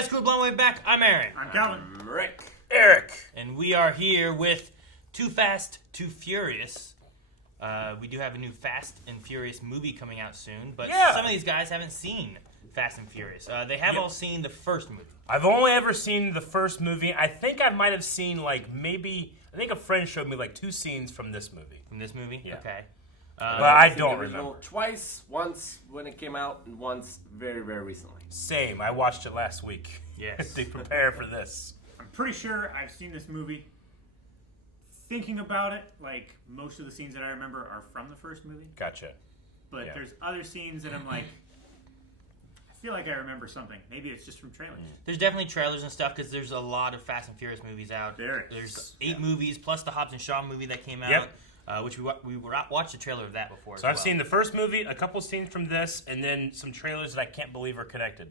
guys, Crew Blown Way Back. I'm Aaron. I'm Calvin. Rick. Eric. And we are here with Too Fast, Too Furious. We do have a new Fast and Furious movie coming out soon, but some of these guys haven't seen Fast and Furious. They have all seen the first movie. I've only ever seen the first movie. I think I might have seen I think a friend showed me 2 scenes from this movie. From this movie? Yeah. Okay. But I don't remember. Twice, once when it came out, and once very, very recently. Same. I watched it last week. Yes. To prepare for this. I'm pretty sure I've seen this movie. Thinking about it, most of the scenes that I remember are from the first movie. Gotcha. But there's other scenes that I'm I feel like I remember something. Maybe it's just from trailers. There's definitely trailers and stuff because there's a lot of Fast and Furious movies out. There's 8 movies plus the Hobbs and Shaw movie that came out. Which we watched the trailer of that before. So I've seen the first movie, a couple scenes from this, and then some trailers that I can't believe are connected.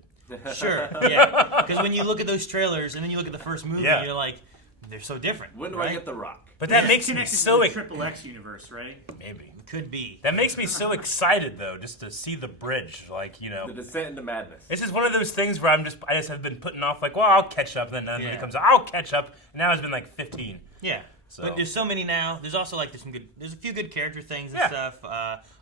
Sure, yeah. Because when you look at those trailers and then you look at the first movie, you're like, they're so different. When do I get The Rock? But that makes me so excited. Triple X universe, right? Maybe. Could be. That makes me so excited though, just to see the bridge. The descent into madness. This is one of those things where I just have been putting off. I'll catch up. And then it comes out, I'll catch up. And now it's been 15. Yeah. So. But there's so many now. There's also there's a few good character things and stuff.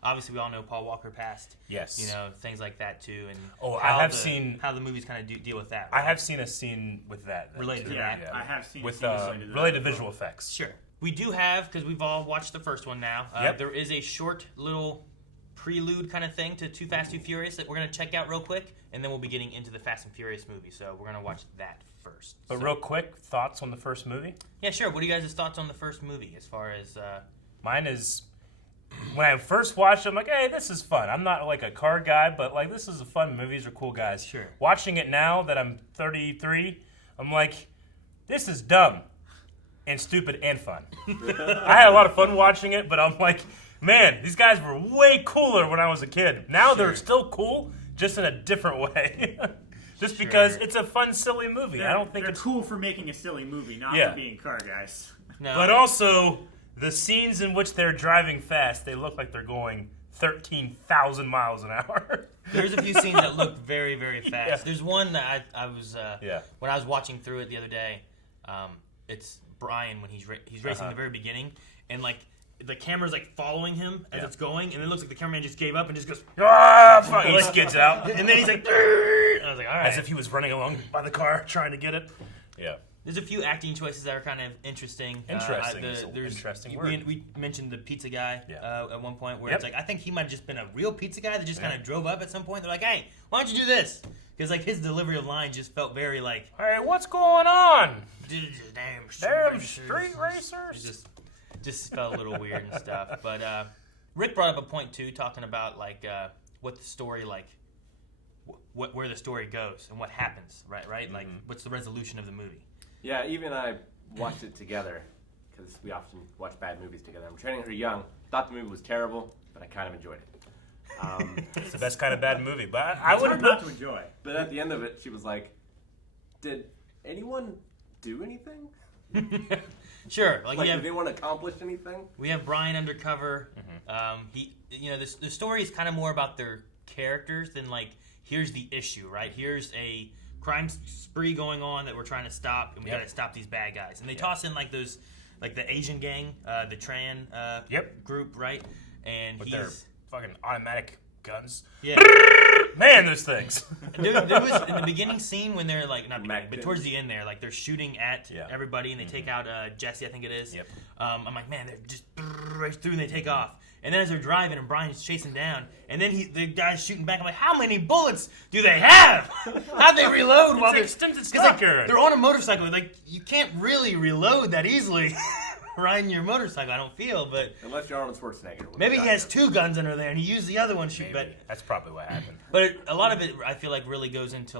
Obviously, we all know Paul Walker passed. Yes. Things like that too. And I have seen how the movies kind of deal with that. Right? I have seen a scene with that related to that. Yeah, I have seen with related to visual effects. Sure. We do have, because we've all watched the first one now. There is a short little prelude kind of thing to Too Fast, Too Furious that we're going to check out real quick, and then we'll be getting into the Fast and Furious movie. So we're going to watch that first. But real quick, thoughts on the first movie? Yeah, sure. What are you guys' thoughts on the first movie as far as... Mine is... When I first watched it, I'm like, hey, this is fun. I'm not a car guy, but this is a fun movie. These are cool guys. Sure. Watching it now that I'm 33, I'm like, this is dumb and stupid and fun. I had a lot of fun watching it, but I'm like, man, these guys were way cooler when I was a kid. Now they're still cool, just in a different way. Just because it's a fun, silly movie. I don't think they're it's cool for making a silly movie, not for being car guys. No. But also, the scenes in which they're driving fast, they look like they're going 13,000 miles an hour. There's a few scenes that look very, very fast. Yeah. There's one that I was when I was watching through it the other day. It's Brian when he's racing in the very beginning, and the camera's following him as it's going, and it looks like the cameraman just gave up and just goes, fuck, he skids out. and then he's like, and I was like, all right. As if he was running along by the car trying to get it. Yeah. There's a few acting choices that are kind of interesting. Interesting is an interesting word. We mentioned the pizza guy at one point where it's I think he might have just been a real pizza guy that just kind of drove up at some point. They're like, hey, why don't you do this? Because his delivery of lines just felt very hey, what's going on? Damn street racers? It just felt a little weird and stuff. But Rick brought up a point too, talking about what the story where the story goes and what happens, right? Mm-hmm. What's the resolution of the movie? Yeah, even I watched it together because we often watch bad movies together. I'm training her young. Thought the movie was terrible, but I kind of enjoyed it. It's the best kind of bad movie, but I would not to enjoy. But at the end of it, she was like, "Did anyone do anything? Sure. Did anyone accomplish anything?" We have Brian undercover. Mm-hmm. The story is kind of more about their characters than here's the issue, right? Here's a crime spree going on that we're trying to stop, and we got to stop these bad guys. And they toss in those, the Asian gang, the Tran group, right? And with their fucking automatic guns. Yeah. Man, those things. there was in the beginning scene when they're not beginning, but towards the end there, they're shooting at everybody and they take out Jesse, I think it is. Yep. I'm like, man, they're just right through and they take off. And then as they're driving and Brian's chasing down, and then the guy's shooting back. I'm like, how many bullets do they have? How'd they reload while they're extended sticker? They're on a motorcycle. You can't really reload that easily. Riding your motorcycle, I don't feel, but unless you're Arnold Schwarzenegger. Maybe he has 2 guns under there and he used the other one to shoot. But that's probably what happened. But a lot of it, I feel really goes into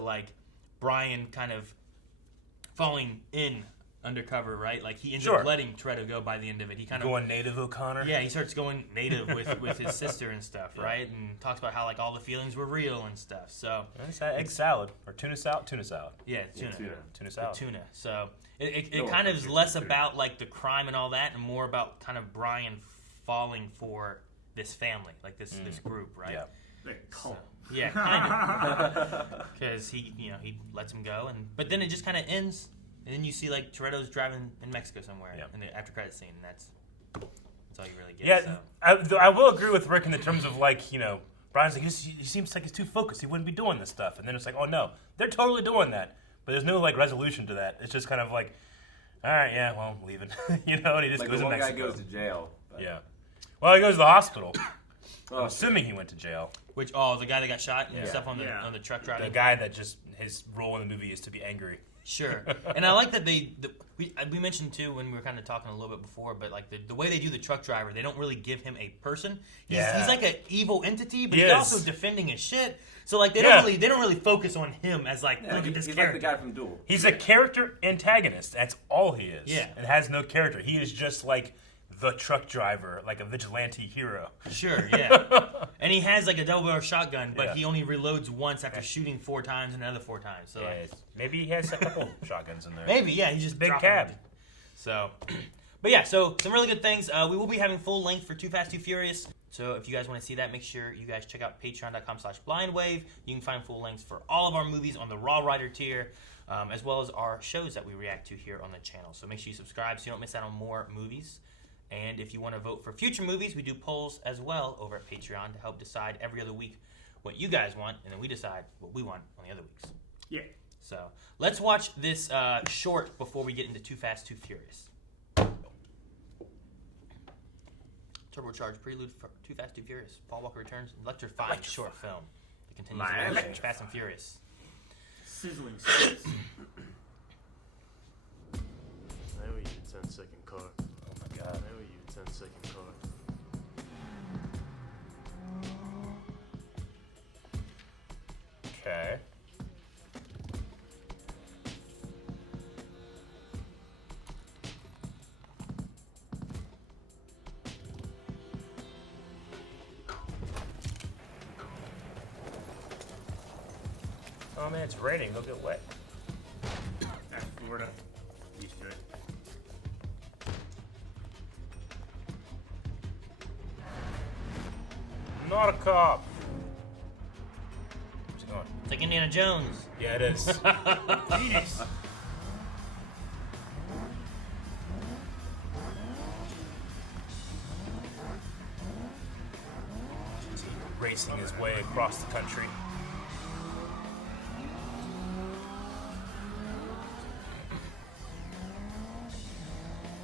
Brian kind of falling in undercover, right? He ends up letting Toretto go by the end of it. He kind of going native O'Connor. Yeah, he starts going native with his sister and stuff, right? And talks about how all the feelings were real and stuff. So it's egg salad or tuna salad. Tuna salad. Yeah, tuna salad. Tuna. So it kind of is less about the crime and all that, and more about kind of Brian falling for this family, this group, right? Yeah. Like cult. Yeah, kind of. Because he lets him go, but then it just kind of ends, and then you see like Toretto's driving in Mexico somewhere in the after credit scene, and that's all you really get. Yeah, so. I will agree with Rick in the terms of like Brian's like he seems like he's too focused. He wouldn't be doing this stuff, and then it's like, oh no, they're totally doing that, but there's no like resolution to that. It's just kind of like, all right, yeah, well, I'm leaving, and he just Like goes the to one Mexico. guy goes to jail. But... Yeah, well, he goes to the hospital. Oh, I'm assuming he went to jail. Which the guy that got shot and stuff on the truck driver. The guy that just his role in the movie is to be angry. Sure, and I like that we mentioned too when we were kind of talking a little bit before, but like the way they do the truck driver, they don't really give him a person. He's like an evil entity, but he's also defending his shit. So like they don't really focus on him as like look at this he's character. like the guy from Duel. He's a character antagonist. That's all he is. Yeah, and has no character. He is just like the truck driver, like a vigilante hero. Sure, yeah. And he has like a double-barrel shotgun, but he only reloads once after shooting 4 times and another 4 times. So maybe he has a couple shotguns in there. Maybe, yeah. He's just big dropping cab. them. So, but yeah, so some really good things. We will be having full length for Too Fast, Too Furious. So if you guys want to see that, make sure you guys check out patreon.com/blindwave. You can find full lengths for all of our movies on the Raw Rider tier, as well as our shows that we react to here on the channel. So make sure you subscribe so you don't miss out on more movies. And if you want to vote for future movies, we do polls as well over at Patreon to help decide every other week what you guys want, and then we decide what we want on the other weeks. Yeah. So let's watch this short before we get into Too Fast, Too Furious. Turbocharged prelude for Too Fast, Too Furious. Paul Walker returns, electrifying short film that continues the legend of Fast and Furious. Sizzling space. Now we use 10-second car. Oh my god. Now we use 10-second car. Okay. Oh man, it's raining. They'll get wet. That's Florida. Used to it. Not a cop. Where's it going? It's like Indiana Jones. Yeah, it is. Venus. Racing his way across the country.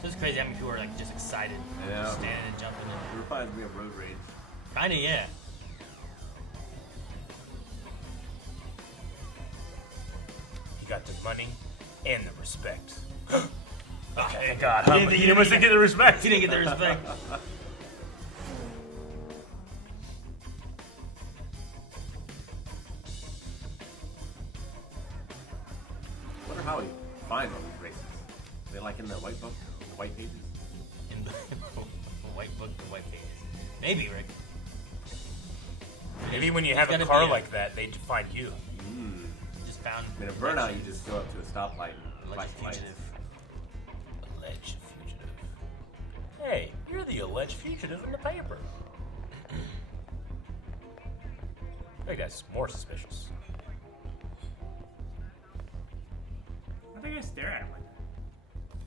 So it's crazy how many people are like just excited, Yeah. just standing and jumping. It reminds me of road rage. Kinda, yeah. He got the money and the respect. Okay, thank God. He He must get the respect. He didn't get the respect. I wonder how he finds all these races. Are they like in the white book, the white pages? In the white book, the white pages. Maybe, Rick. Maybe when you have a gotta car be like that, they find you. Just found. In a burnout, you just go up to a stoplight and Alleged flash the lights. fugitive. Alleged fugitive. Hey, you're the alleged fugitive in the paper. I think that's more suspicious. Why they gonna stare at him like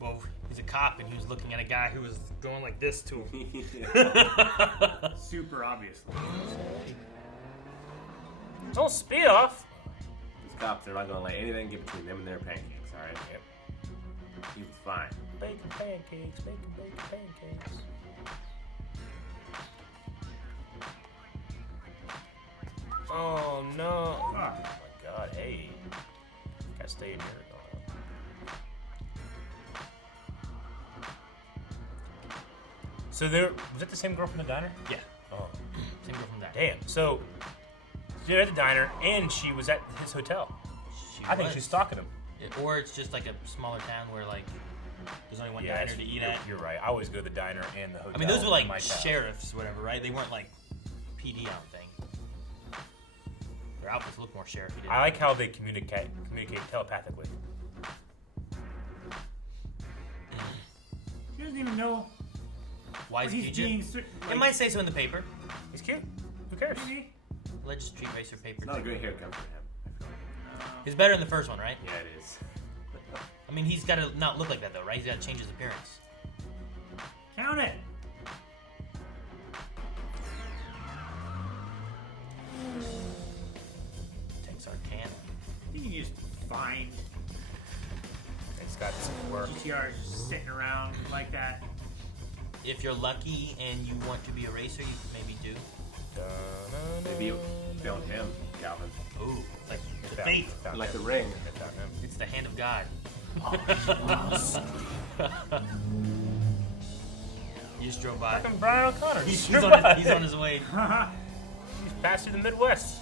Well, he's a cop, and he was looking at a guy who was going like this to him. that? Super obviously. Don't speed off. These cops, they're not going to let anything get between them and their pancakes, alright? Yep. He was fine. Bacon pancakes, bacon pancakes. Oh no. Oh my god, hey. Gotta stay in here. So there was that the same girl from the diner? Yeah, Oh. same girl from that. Damn. So you're at the diner and she was at his hotel. I think she's stalking him. Or it's just like a smaller town where like there's only one diner it's- to eat you're, at. You're right. I always go to the diner and the hotel. I mean, those were in like my town. sheriffs, whatever, right? They weren't like PD, I don't think. Their outfits look more sheriffy. didn't I like they? how they communicate telepathically. She doesn't even know Wise what he's being. fugitive. It might say so in the paper. He's cute. Who cares? Maybe. Alleged street racer paper. It's not a great haircut for him. He's better in the first one, right? Yeah, it is. I mean, he's got to not look like that though, right? He's got to change his appearance. Count it. Texarkana. I think you can just find It's got some work. GTRs just sitting around like that. If you're lucky and you want to be a racer, you could maybe do. Maybe you found him, Calvin. Ooh, like the Found- fate. found Like him. the ring. I found him. It's the hand of God. You just drove by. Fucking Brian O'Connor. He's He's on his way. He's passed through the Midwest.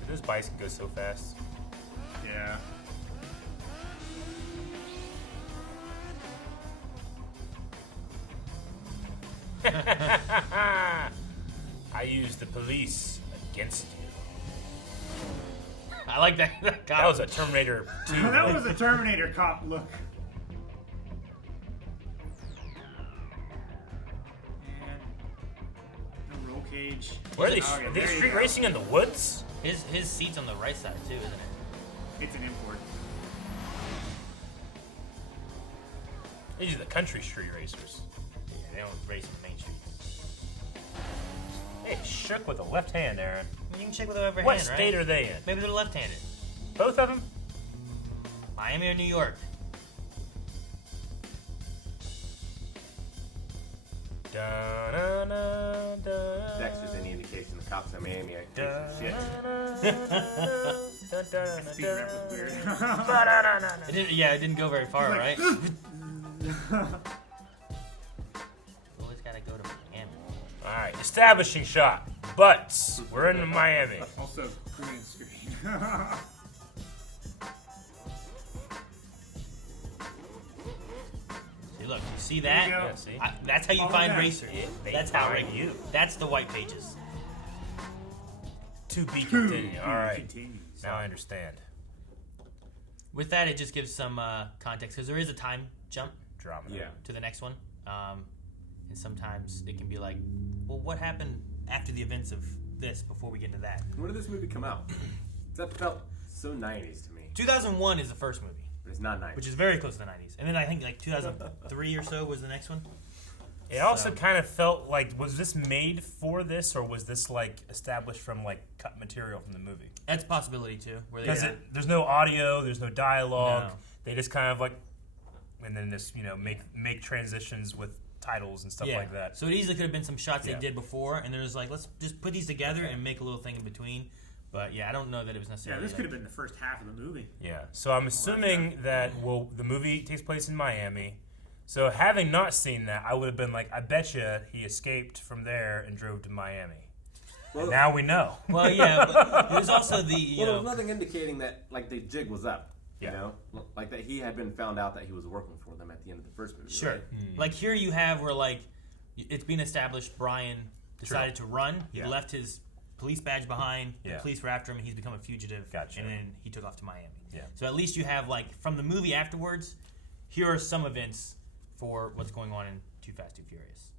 Dude, those bikes can go so fast. Yeah. I use the police against you. I like that. That was a Terminator 2. That was a Terminator cop look. And no roll cage. Where are they? Okay, Are they there you street go. racing in the woods? His seat's on the right side too, isn't it? It's an import. These are the country street racers. Yeah, they don't race on Main Street. Hey, shook with the left hand, Aaron. You can check with whoever What hand, right? state are they in? Maybe they're left-handed. Both of them? Miami or New York? Dexter's any indication the cops in Miami are some shit. Speed rep was weird. It didn't go very far, Like- right? Always gotta go to Miami. Alright, establishing shot. But we're in Miami. Also, green screen. See, look, you see There that? you go. Yeah, see? That's how you Follow find that. racers. They That's how find you. That's the white pages. To be continued. Alright. Continue. Now I understand. With that, it just gives some context because there is a time jump Drama. Yeah. to the next one, and sometimes it can be like, well, what happened after the events of this before we get into that? When did this movie come out? That felt so 90s to me. 2001 is the first movie, But it's not 90s. which is very close to the 90s, and then I think like 2003 or so was the next one. It also So- kind of felt like, was this made for this, or was this like established from like cut material from the movie? That's a possibility too. Where they Because there's no audio, there's no dialogue. No. They just kind of like, and then just make transitions with titles and stuff like that. So it easily could have been some shots Yeah. they did before, and there's like, let's just put these together and make a little thing in between. But yeah, I don't know that it was Yeah, necessarily. this like- could have been the first half of the movie. Yeah. So I'm assuming that the movie takes place in Miami. So having not seen that, I would have been like, I bet you he escaped from there and drove to Miami. Well, Now we know. Well, yeah, but there's also the well, there was nothing indicating that like the jig was up. Yeah. You know, like that he had been found out that he was working for them at the end of the first movie. Sure. Right? Like here you have where like it's been established Brian decided to run. He Yeah. left his police badge behind. Yeah. The police were after him and he's become a fugitive. Gotcha. And then he took off to Miami. Yeah. So at least you have like from the movie afterwards, here are some events for what's going on in Too Fast, Too Furious.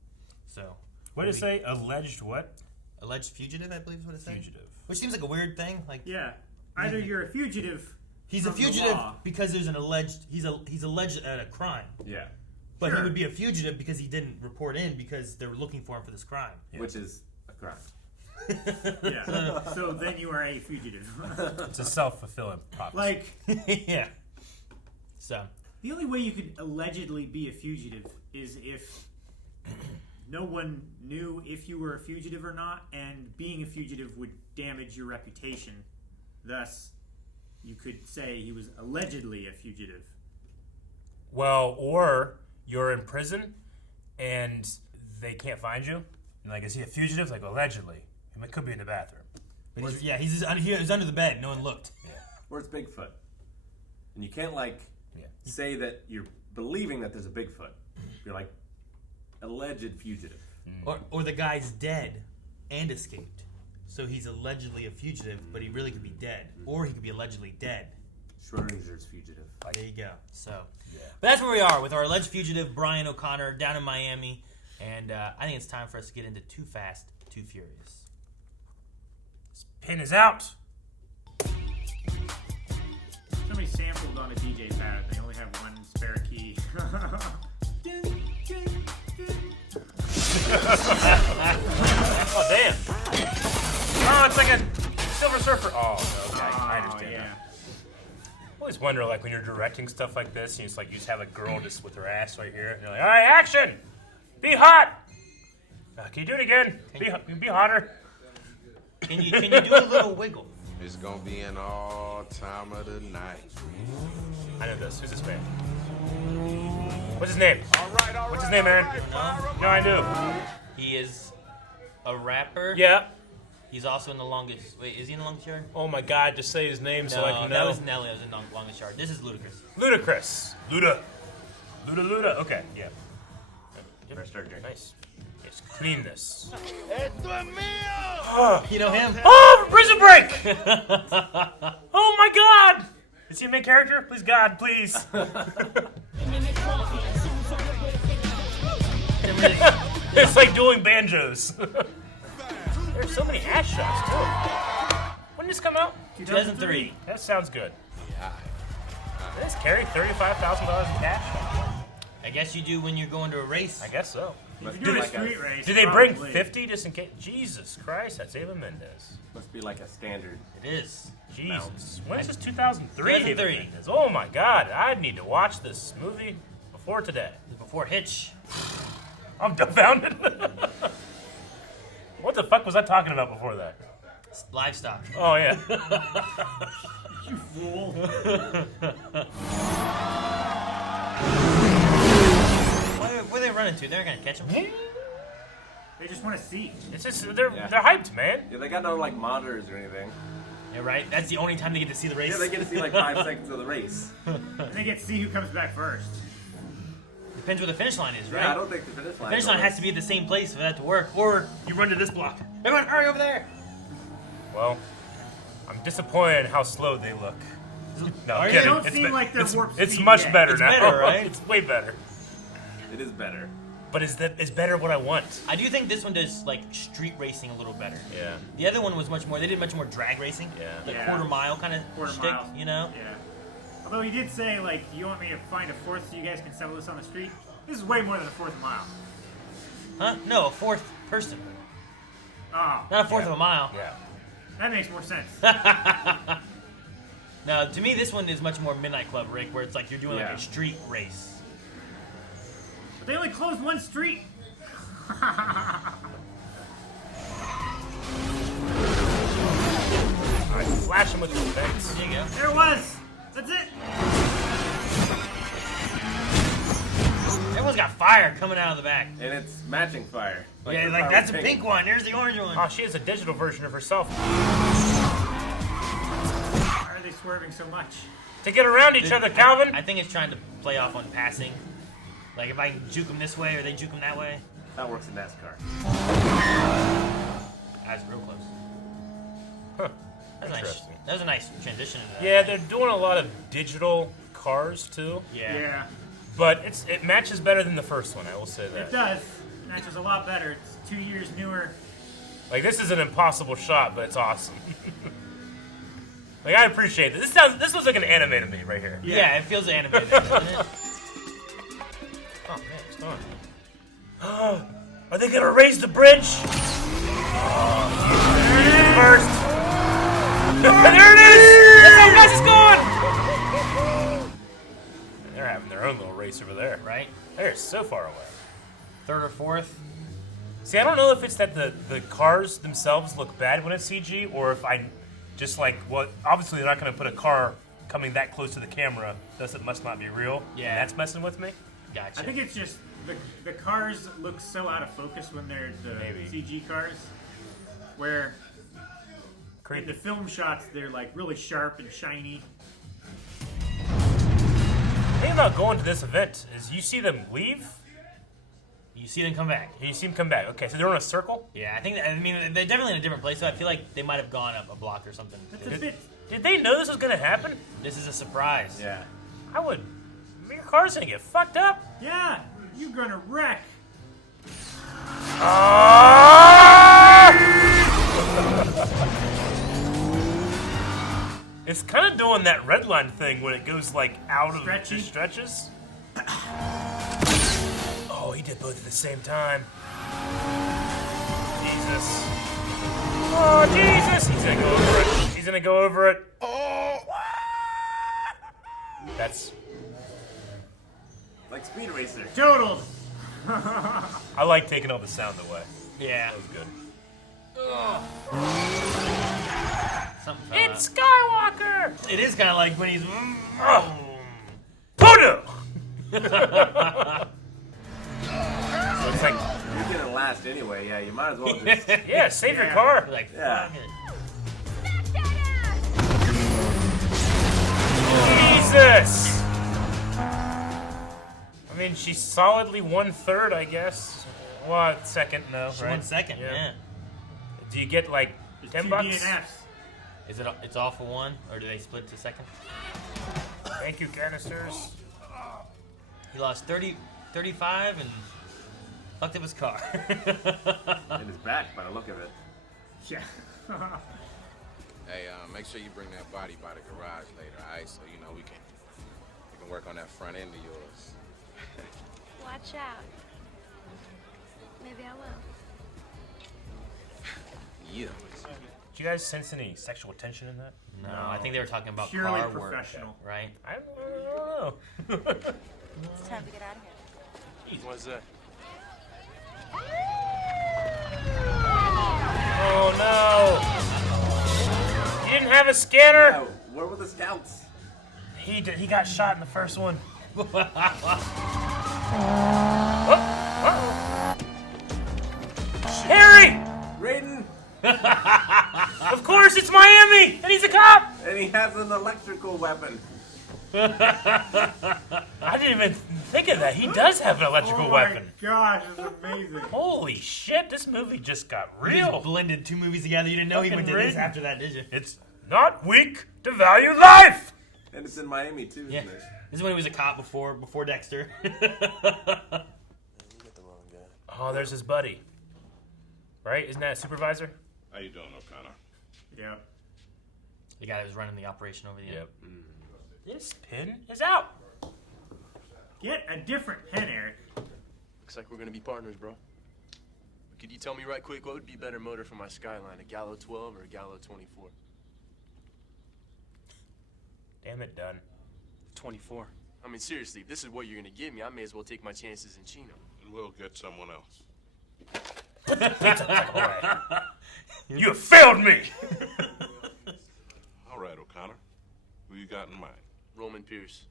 So What did it say? Alleged what? alleged fugitive, I believe is what it says. Fugitive. Which seems like a weird thing. Like Yeah. Either you're a fugitive. he's a from the fugitive law. because there's an alleged he's alleged at a crime. Yeah. But he Sure. would be a fugitive because he didn't report in because they were looking for him for this crime. Yeah. Which is a crime. Yeah. So then you are a fugitive. It's a self-fulfilling prophecy. Like, Yeah. So the only way you could allegedly be a fugitive is if no one knew if you were a fugitive or not, and being a fugitive would damage your reputation. Thus, you could say he was allegedly a fugitive. Well, or you're in prison and they can't find you. And like, is he a fugitive? Like, allegedly. He could be in the bathroom. but he was under the bed. No one looked. Or it's Bigfoot. And you can't like Yeah. say that you're believing that there's a Bigfoot. You're like alleged fugitive. Or the guy's dead and escaped. So he's allegedly a fugitive, but he really could be dead. Or he could be allegedly dead Schrodinger's fugitive. There you go. So, but that's where we are with our alleged fugitive Brian O'Connor down in Miami, and I think it's time for us to get into Too Fast, Too Furious. This pin is out. Somebody sampled on a DJ pad. They only have one spare key. Oh, damn. Oh, it's like a Silver Surfer. Oh, okay. I understand. Yeah. I always wonder, like, when you're directing stuff like this, and it's like you just have a girl just with her ass right here, and you're like, all right, action! Be hot! Can you do it again? Be hotter. Can you do a little wiggle? It's gonna be an all time of the night. I know this. Who's this man? What's his name? What's his name, Aaron? No, I knew. He is a rapper. Yeah. He's also in the longest. Wait, is he in the longest yard? Oh my God! Just say his name so I No, can that know. was Nelly. That was in the longest yard. This is Ludacris. Ludacris. Luda. Okay, yeah. First surgery. Nice. Let's clean this. You know him? Oh, Prison Break! Oh my God! Is he a main character? Please, God, please. It's like dueling banjos. There's so many ass shots too. When did this come out? 2003. That sounds good. Did this carry $35,000 in cash? I guess you do when you're going to a race. I guess so. If you're doing a street race, Do they bring probably. 50 just in case? Jesus Christ, that's Ava Mendez. Must be like a standard. It is. Jesus. When is this 2003? 2003. Ava Mendez? Oh my God, I need to watch this movie before today. Before Hitch. I'm dumbfounded. What the fuck was I talking about before that? Livestock. Oh yeah. You fool. Where are they running to? They're gonna catch him. They just want to see. It's just they're hyped, man. Yeah, they got no like monitors or anything. Yeah, right. That's the only time they get to see the race. Yeah, they get to see like 5 seconds of the race. And they get to see who comes back first. Depends where the finish line is, right? Yeah, I don't think the finish line. Finish line has to be at the same place for that to work, or you run to this block. Everyone, hurry over there! Well, I'm disappointed in how slow they look. No, Are I'm you? kidding. They don't seem like they're warp It's speed much yet. better It's now. better, right? It's way better. It is better. But is better what I want? I do think this one does like street racing a little better. Yeah. The other one was much more. They did much more drag racing. Yeah. Like Yeah. quarter mile kind of Quarter shtick, mile. you know? Yeah. Although he did say, like, you want me to find a fourth so you guys can settle this on the street? This is way more than a fourth mile. Huh? No, a fourth person, Oh, not a fourth of a mile. Yeah. that makes more sense. No, to me this one is much more Midnight Club, Rick, where it's like you're doing like Yeah. a street race. But they only closed one street. I flash him with the effects. There you go. There it was. That's it. Everyone's got fire coming out of the back. And it's matching fire. Yeah, her like fire that's a was pink one. There's the orange one. Oh, she has a digital version of herself Why are they swerving so much? to get around each other, Calvin. I think it's trying to play off on passing. Like if I can juke them this way or they juke them that way. That works in NASCAR. That's real close. Huh. That was nice. Interesting. That was a nice transition into that. Yeah, they're doing a lot of digital cars too, Yeah. but it matches better than the first one. I will say It that. does. Matches a lot better. It's 2 years newer. Like this is an impossible shot, but it's awesome. Like I appreciate this. This looks like an animated movie right here. Yeah, it feels animated, doesn't it? Oh man, what's going on? Are they gonna raise the bridge? First. There it is! That's how fast it's going! They're having their own little race over there. Right? They're so far away. Third or fourth. See, I don't know if it's that the cars themselves look bad when it's CG, or if I just like, well, obviously they're not going to put a car coming that close to the camera, thus it must not be real. Yeah. And that's messing with me. Gotcha. I think it's just the cars look so out of focus when they're the Maybe. CG cars, where in Creepy. the film shots they're like really sharp and shiny. The thing about going to this event is you see them leave, You see them come back. You see them come back. Okay, so they're in a circle? Yeah, I mean, they're definitely in a different place, so I feel like they might have gone up a block or something. That's a bit. Did they know this was going to happen? This is a surprise. Yeah. I would. Your car's going to get fucked up. Yeah, you're gonna wreck. It's kind of doing that red line thing when it goes like out of Stretchy. the stretches. Oh, he did both at the same time. Jesus. Oh, Jesus! He's gonna go over it. He's gonna go over it. Oh! That's. Like Speed Racer. Totaled. I like taking all the sound away. Yeah. That was good. Something fell It's Skywalker! out. It is kind of like when he's. Pono! Looks like. You're gonna last anyway. Yeah, you might as well just. Yeah, save your Yeah. car. Like, Yeah. fuck it. Jesus! I mean, she's solidly 1/3, I guess. Well, second, no, She right? won second, yeah. Do you get like There's 10 two bucks? DNFs. Is it? It's all for one, or do they split to second? Thank you, canisters. He lost 35 and fucked up his car. In his back by the look of it. Yeah. Hey, make sure you bring that body by the garage later, alright? So you know we can work on that front end of yours. Watch out. Maybe I will. Yeah. Did you guys sense any sexual tension in that? No, I think they were talking about Purely car work, professional. right? I don't know. It's time to get out of here. What's that? Oh no! You didn't have a scanner. Yeah, where were the scouts? He did. He got shot in the first one. Harry! Raiden! Of course, it's Miami, and he's a cop. And he has an electrical weapon. I didn't even think of that. He does have an electrical Oh my weapon. gosh, it's amazing. Holy shit! This movie just got You real. just blended two movies together. You didn't know he Fucking went to this Raiden. after that, did you? It's not weak to value life. And it's in Miami too, Yeah. isn't it? This is when he was a cop before Dexter. You got the wrong guy. Oh, there's his buddy. Right? Isn't that a supervisor? How you doing, O'Connor? Yeah. The guy that was running the operation over the end. This pin is out. Get a different pen, Eric. Looks like we're gonna be partners, bro. Could you tell me right quick what would be better motor for my Skyline, a Gallo 12 or a Gallo 24? Damn it, done. 24. I mean, seriously, if this is what you're gonna give me, I may as well take my chances in Chino. And we'll get someone else. You have failed me. All right, O'Connor. Who you got in mind? Roman Pierce.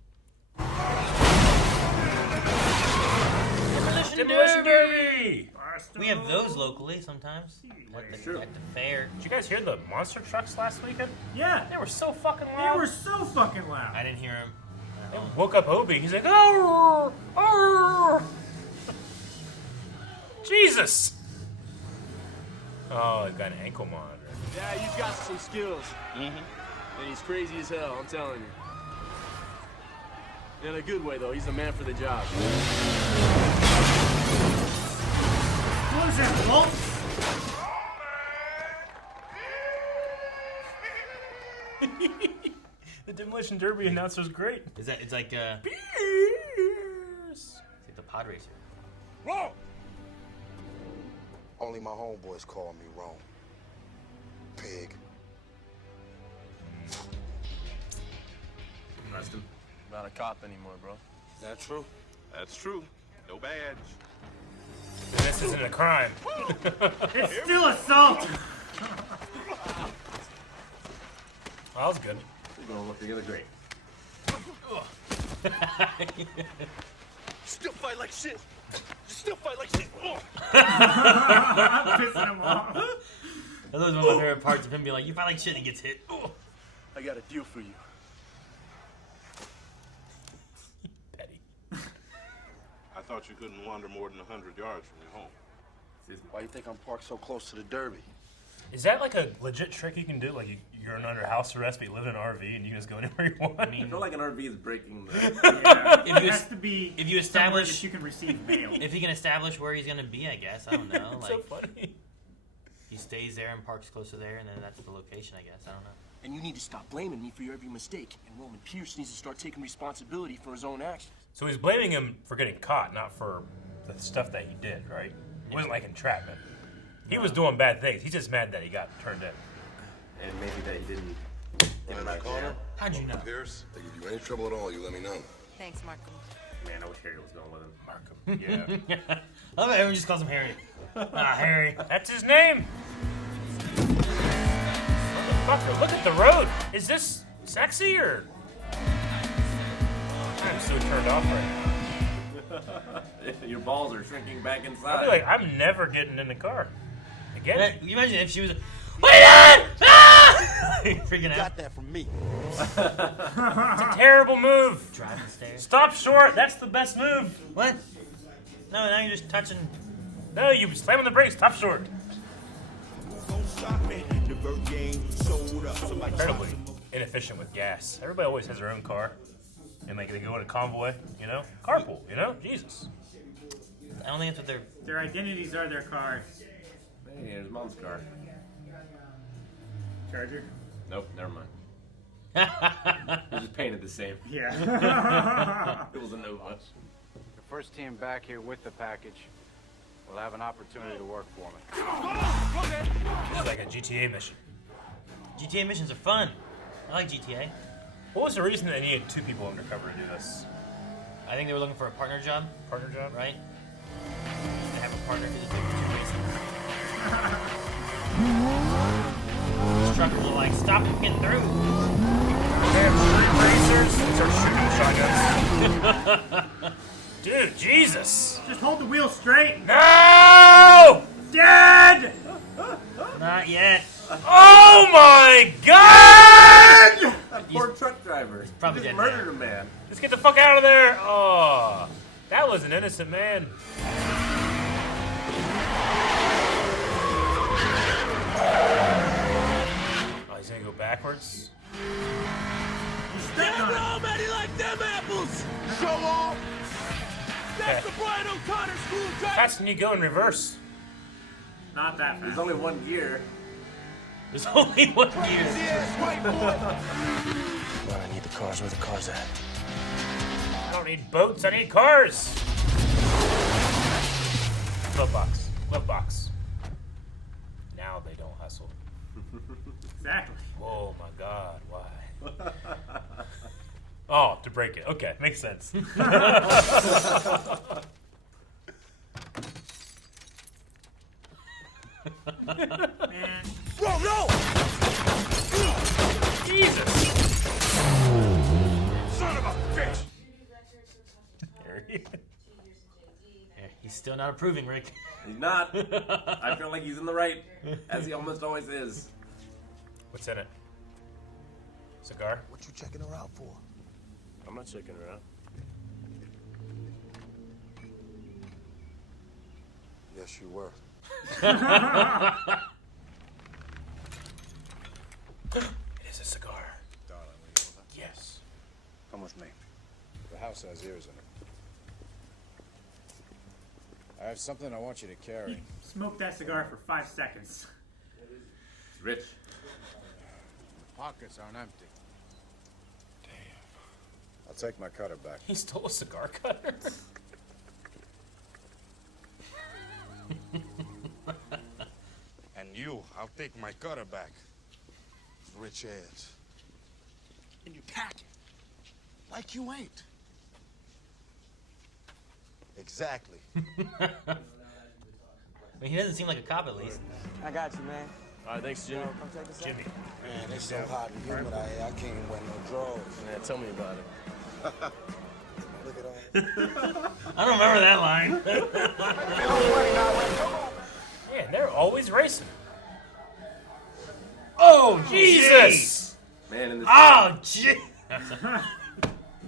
Demolition Derby. We have those locally sometimes. True. At the fair. Did you guys hear the monster trucks last weekend? Yeah. They were so fucking They loud. were so fucking loud. I didn't hear him. They woke up Obi. He's like, oh, oh. Jesus. Oh, I've got an ankle monitor. Yeah, you've got some skills. And he's crazy as hell, I'm telling you. In a good way, though. He's the man for the job. Explosion bolts. The Demolition Derby announcer's great. Is that? It's like Pierce. it's like the pod racer. Whoa! Only my homeboys call me Rome. Pig. Must have. Not a cop anymore, bro. That true? That's true. No badge. And this isn't a crime. It's still assault. Well, that was good. We're gonna work together great. Still fight like shit. Still fight like shit. I'm pissing him off. Those are one of my favorite parts of him being like, "You fight like shit," and he gets hit. I got a deal for you. Petty. I thought you couldn't wander more than 100 yards from your home. Why you think I'm parked so close to the Derby? Is that like a legit trick you can do? Like you're under house arrest, but you live in an RV and you can just go anywhere you want? I feel like an RV is breaking the. Yeah, it has to be if you somewhere establish that you can receive mail. if he can establish where he's gonna be, I guess. I don't know. It's Like so funny. he stays there and parks close to there, and then that's the location, I guess. I don't know. And you need to stop blaming me for your every mistake. And Roman Pierce needs to start taking responsibility for his own actions. So he's blaming him for getting caught, not for the stuff that he did, right? It wasn't like entrapment. He was doing bad things. He's just mad that he got turned in. And maybe that he didn't get him out there. How'd you know? Pierce, if they give you any trouble at all, you let me know. Thanks, Markham. Man, I wish Harry was going with him. Markham. Yeah. I love how everyone just calls him Harry. Harry. That's his name. Motherfucker, look at the road. Is this sexy or? I'm so turned off right now. Your balls are shrinking back I inside. feel like I'm never getting in the car again. You imagine if she was, wait on! Ah! Freaking out. Got that from me. It's a terrible move. Driving stairs. Stop short. That's the best move. What? No, now you're just touching. No, you slam on the brakes. Stop short. Incredibly inefficient with gas. Everybody always has their own car. And like they go in a convoy, you know? Carpool, you know? Jesus. I don't think that's what they're. Their identities are their cars. Hey, there's Mom's car. Charger? Nope, never mind. It was just painted the same. Yeah. It was a Nova. The first team back here with the package will have an opportunity to work for me. This is like a GTA mission. GTA missions are fun. I like GTA. What was the reason they needed two people undercover to do this? I think they were looking for a partner job, Partner job? right? They have a partner for the two races. These truckers are like, stop getting through. Damn street racers. Start shooting shotguns. Dude, Jesus. Just hold the wheel straight. No! Dead! Not yet. Oh my God! That poor truck driver. probably He just dead murdered a man. Just get the fuck out of there! Oh, that was an innocent man. Oh, he's gonna go backwards. Many like them apples! Show off! That's the Brian O'Connor School of Drive! Fast can you go in reverse? Not that There's fast. only one gear. There's only one gear. But I need the cars. Where the cars at? I don't need boats, I need cars! Glove box. Glove box. Now they don't hustle. Exactly. Oh my God, why? Oh, to break it. Okay, makes sense. Man. Whoa, no! Jesus! Son of a bitch! Harry. Yeah, he's still not approving, Rick. He's not. I feel like he's in the right, as he almost always is. What's in it? Cigar? What you checking her out for? I'm not checking her out. Yes, you were. It is a cigar. Darling, will you hold Yes. Come with me. The house has ears in it. I have something I want you to carry. Smoke that cigar for 5 seconds. He's rich. Pockets aren't empty. I'll take my cutter back. He stole a cigar cutter? And you, I'll take my cutter back. Rich ass. And you pack it. Like you ain't. Exactly. I mean, he doesn't seem like a cop at least. I got you, man. All right, thanks, Jimmy. Come take us Jimmy. Man, it's so hot and humid out here, I can't even wear no drawers. Yeah, tell me about it. Look at all. I don't remember that line. Man, they're always racing. Oh, Jesus! Man, in this Oh, gee.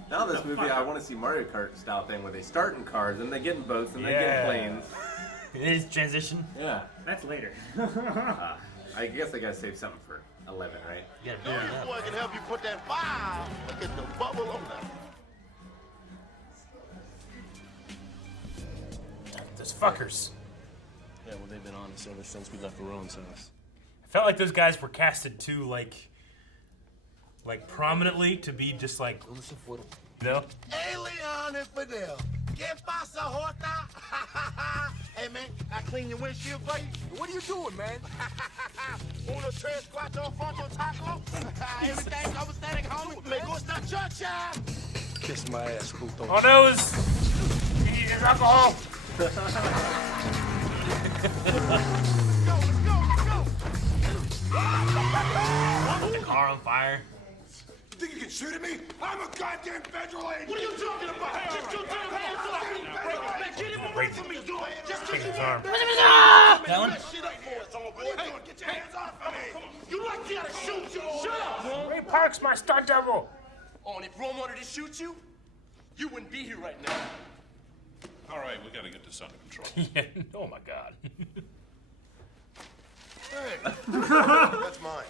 Now this movie, I want to see Mario Kart style thing where they start in cars, and they get in boats, and they get in planes. It is transition. Yeah. That's later. I guess I gotta save something for 11, right? You gotta build it up. Boy can help you put that fire. Look at the bubble on that. Those fuckers. Yeah, well, they've been on us ever since we left Rowan's house. I felt like those guys were casted too, like prominently to be just like, no? Alien infidel. ¿Qué pasa, Jota? Hey, man, I clean your windshield for you. What are you doing, man? Uno, tres, cuatro, fonto, taco. Everything overstatic, homie. Me gusta chocha. Kiss my ass, puto. Oh no, it's alcohol. Let's go. The car on fire. You think you can shoot at me? I'm a goddamn federal agent. What are you talking about? Just shoot your hands up. Get him away from me, dude. Just Take his arm. That one? shit up for us, homeboy. Hey, get your hands off of me. You like me to shoot you? Shut up. Ray Park's my stunt double. Oh, and if Rome wanted to shoot you, you wouldn't be here right now. All right, we gotta get this under control. Yeah, oh my god. Hey, that's mine.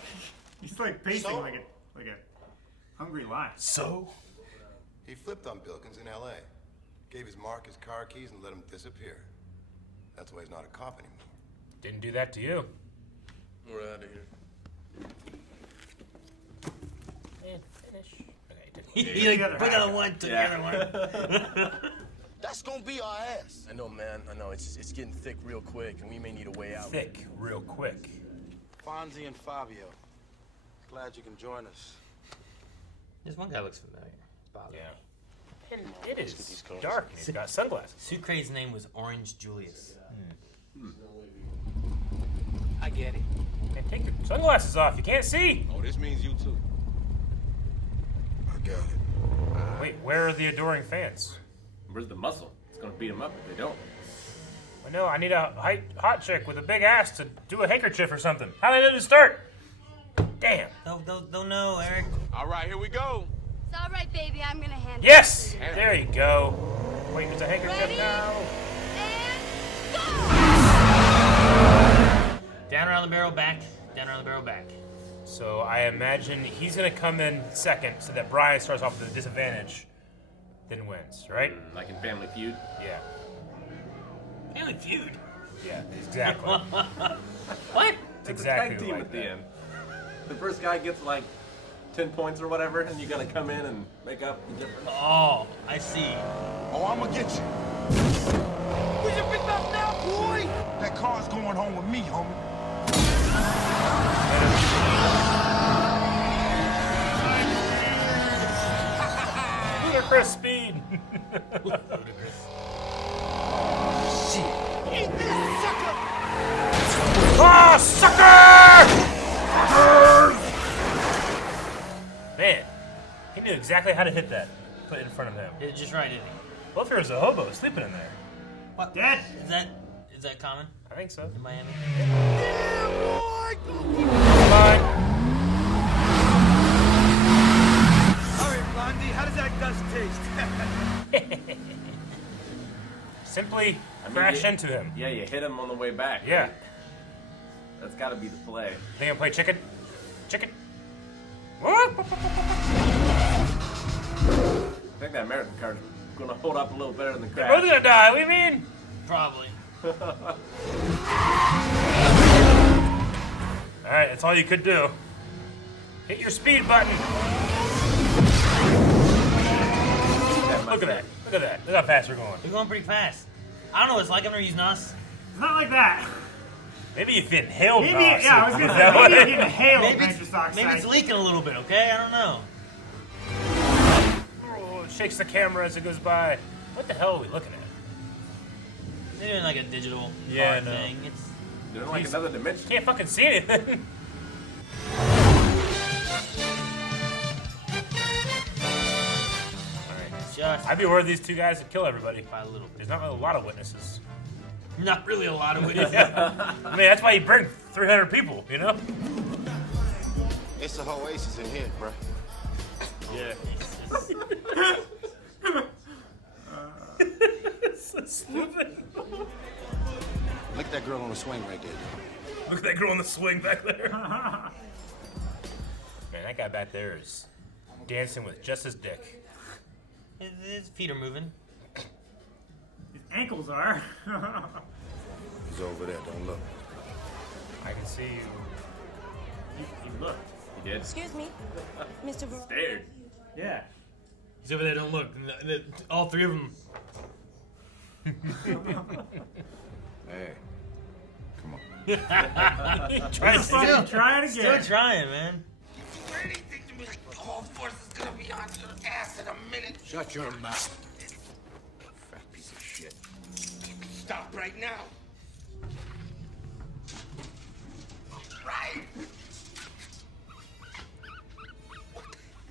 He's like pacing So? like a hungry lion. So? He flipped on Bilkins in L.A., gave his mark his car keys, and let him disappear. That's why he's not a cop anymore. Didn't do that to you. We're out of here. And finish. Okay, didn't. He like put on one, took the other one. That's gonna be our ass. I know, man. I know. It's getting thick real quick, and we may need a way out. Thick, real quick. Fonzie and Fabio. Glad you can join us. This one guy looks familiar. Bob. Yeah. And it is these colors. dark, and he's got sunglasses. Sucre's name was Orange Julius. I get it. Man, take your sunglasses off. You can't see. Oh, this means you too. I got it. Wait, where are the adoring fans? Where's the muscle? It's gonna beat them up if they don't. I know, I need a hot chick with a big ass to do a handkerchief or something. How did it start? Damn. Don't know, Eric. All right, here we go. It's all right, baby. I'm gonna handle Yes! There you go. Wait, there's a handkerchief Ready? now. it. And go! Down around the barrel, back. Down around the barrel, back. So I imagine he's gonna come in second so that Brian starts off with a disadvantage, then wins, right? Like in Family Feud. Yeah. Family Feud. Yeah, exactly. What? It's exactly Tag team like at the that. end. The first guy gets like 10 points or whatever, and you gotta come in and make up the difference. Oh, I see. Oh, I'm gonna get you. Will you pick up now, boy? That car's going home with me, homie. Ludicrous speed. Eat this, sucker! Oh, sucker! Man, he knew exactly how to hit that. Put it in front of him. Did it just right, didn't he? Well, if there was a hobo sleeping in there. What? Dead. Is that common I think so. in Miami? Yeah, boy! Bye. All right, Blondie, how does that dust taste? Simply I mean, crash you- into him. Yeah, you hit him on the way back. Yeah. right? That's gotta be the play. Think I'm play chicken? Chicken? I think that American card's gonna hold up a little better than the They're crash. both gonna die. What do you mean? Probably. All right, that's all you could do. Hit your speed button. Look at that. Look at that. Look how fast we're going. We're going pretty fast. I don't know what it's like. I've never used NOS. It's not like that. Maybe if you inhaled Maybe, NOS, yeah, I was gonna that say, maybe way. if you inhale Maybe nitrous oxide. maybe it's leaking a little bit, okay? I don't know. Oh, it shakes the camera as it goes by. What the hell are we looking at? They're doing like a digital Yeah, card no. thing. It's They're in like Jeez. another dimension. Can't fucking see anything. just I'd be worried these two guys would kill everybody. by a little bit. There's not really a lot of witnesses. Not really a lot of witnesses. I mean, that's why you bring 300 people, you know? It's a whole oasis in here, bro. Yeah. So stupid. Look at that girl on the swing right there. Look at that girl on the swing back there. Man, that guy back there is dancing with just his dick. His feet are moving. His ankles are. He's over there. Don't look. I can see you. He looked. He did. Excuse me, Mr. Ver- Stared. Yeah. He's over there. Don't look. All three of them. Hey, come on. Trying to Try it again. Still trying, man. Shut your mouth. Fat piece of shit. Stop right now. Right.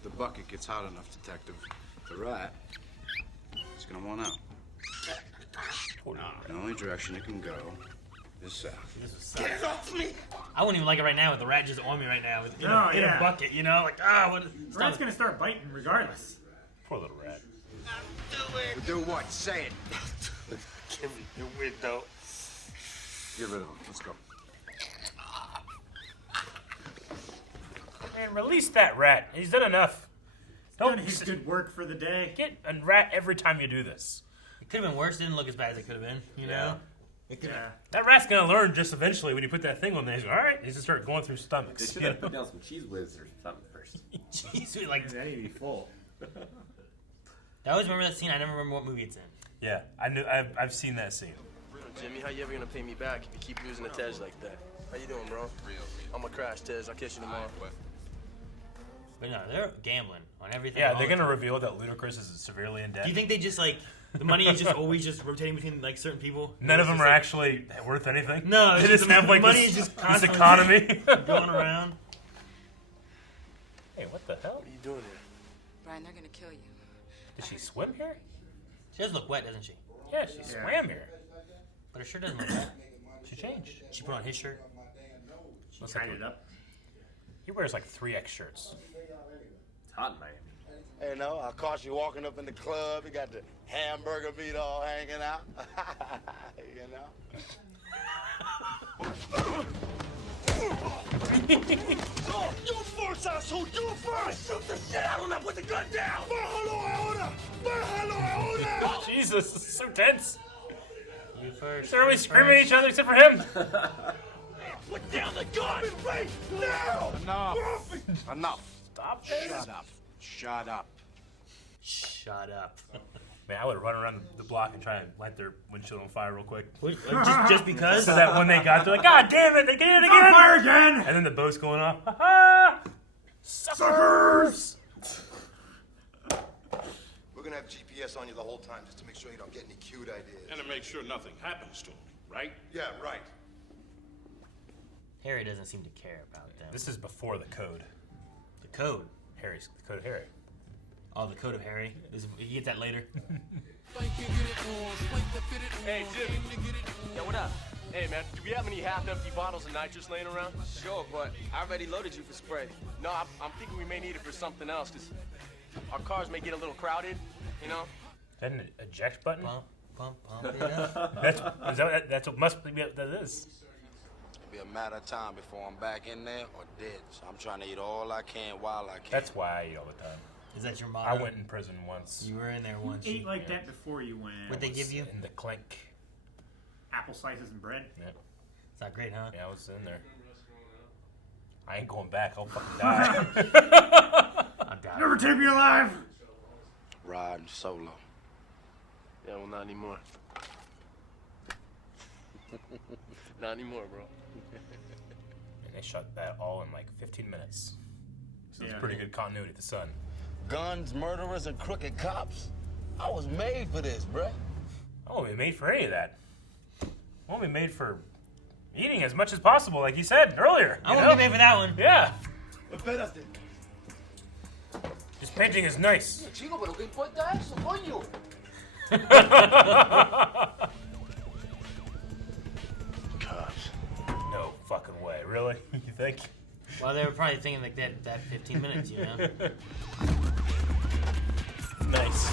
The bucket gets hot enough, Detective. The rat is gonna want out. The only direction it can go is south. This was sucks. I wouldn't even like it right now with the rat just on me right now. In yeah. a bucket, you know? Like, what? The rat's gonna start biting regardless. Poor little rat. Do what? Say it. Give me your window. Get rid of him. Let's go. Man, release that rat. He's done enough. Done his good work for the day. Get a rat every time you do this. It could have been worse. It didn't look as bad as it could have been, you know? It could have. That rat's gonna learn just eventually when you put that thing on there. He's like, all right, he's gonna start going through They stomachs. should have put down some cheese whiz or something first. Jeez, like, That need to be full. I always remember that scene. I never remember what movie it's in. Yeah, I've seen that scene. Jimmy, how you ever gonna pay me back if you keep losing the Tej like that? How you doing, bro? I'm gonna crash, Tej. I'll catch you tomorrow. But no, they're gambling on everything. Yeah, all they're the gonna time. reveal that Ludacris is severely in debt. Do you think they just like the money is just always just rotating between like certain people? None of It's them just, are like, actually worth anything? No, they it's just the have like money this, is just this constantly economy going around. Hey, what the hell? What are you doing here? Brian, they're gonna kill you. Did she swim here? She does look wet, doesn't she? Yeah, she swam here. But her shirt doesn't look wet. She changed. She put on his shirt. She tied it up. He wears like 3X shirts. It's hot in Miami. Hey, no, I caught you walking up in the club. You got the hamburger meat all hanging out. You know? You first, asshole! You first! Shoot the shit out of him! Put the gun down! Bájalo ahora! Bájalo ahora! Jesus, this is so tense. You first. They're always you screaming at first. each other except for him. Put down the gun! Right now! Enough. Enough. Stop this. Shut up. Shut up. Shut up. Man, I would run around the block and try and light their windshield on fire real quick. just because? So that when they got there, like, God damn it, they did it It's on again! fire again! And then the boat's going off. Ha ha! Suckers! We're gonna have GPS on you the whole time just to make sure you don't get any cute ideas. And to make sure nothing happens to him, right? Yeah, right. Harry doesn't seem to care about them. This is before the code. The code. Harry's the code of Harry. Oh, the code of Harry. You get that later. Hey, Jimmy. Yo, what up? Hey, man, do we have any half-empty bottles of nitrous laying around? Sure, but I already loaded you for spray. No, I'm thinking we may need it for something else, because our cars may get a little crowded, you know? That an eject button? Pump it up. That's what must be what that is. It'll be a matter of time before I'm back in there or dead. So I'm trying to eat all I can while I can. That's why I eat all the time. Is that your motto? I went in prison once. You were in there once. You ate like that before you went. What'd they give you? In the clink. Apple slices and bread. Yeah. It's not great, huh? Yeah, I was in there. I ain't going back. I'll fucking die. I'm down. Never take me alive! Riding solo. Yeah, well, not anymore. Not anymore, bro. And they shot that all in like 15 minutes. So it's Yeah. pretty good continuity at the Sun. Guns, murderers, and crooked cops. I was made for this, bruh. I won't be made for any of that. I won't be made for eating as much as possible, like you said earlier. I won't be made for that one. Yeah. This painting is nice. Chico, pero ¿qué importa eso, coño? Cops. No fucking way. Really? You think? Well, they were probably thinking like that 15 minutes, you know? Nice.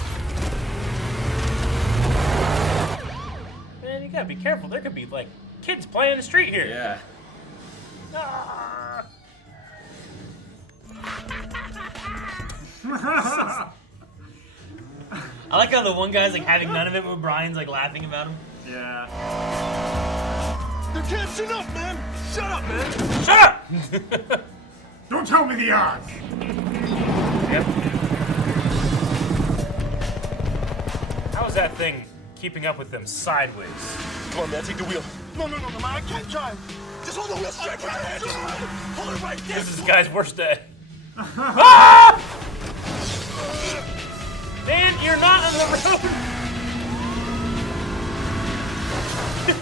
Man, you gotta be careful. There could be, like, kids playing in the street here. Yeah. Ah. I like how the one guy's like having none of it, but Brian's like laughing about him. Yeah. You can't sit up, man. Shut up, man. Shut up! Don't tell me the odds. Yep. How is that thing keeping up with them sideways? Come on, man. Take the wheel. No, man. I can't drive. Just hold the wheel straight right ahead. Hold it right there. This is this guy's worst day. Ah! Man, you're not on the road.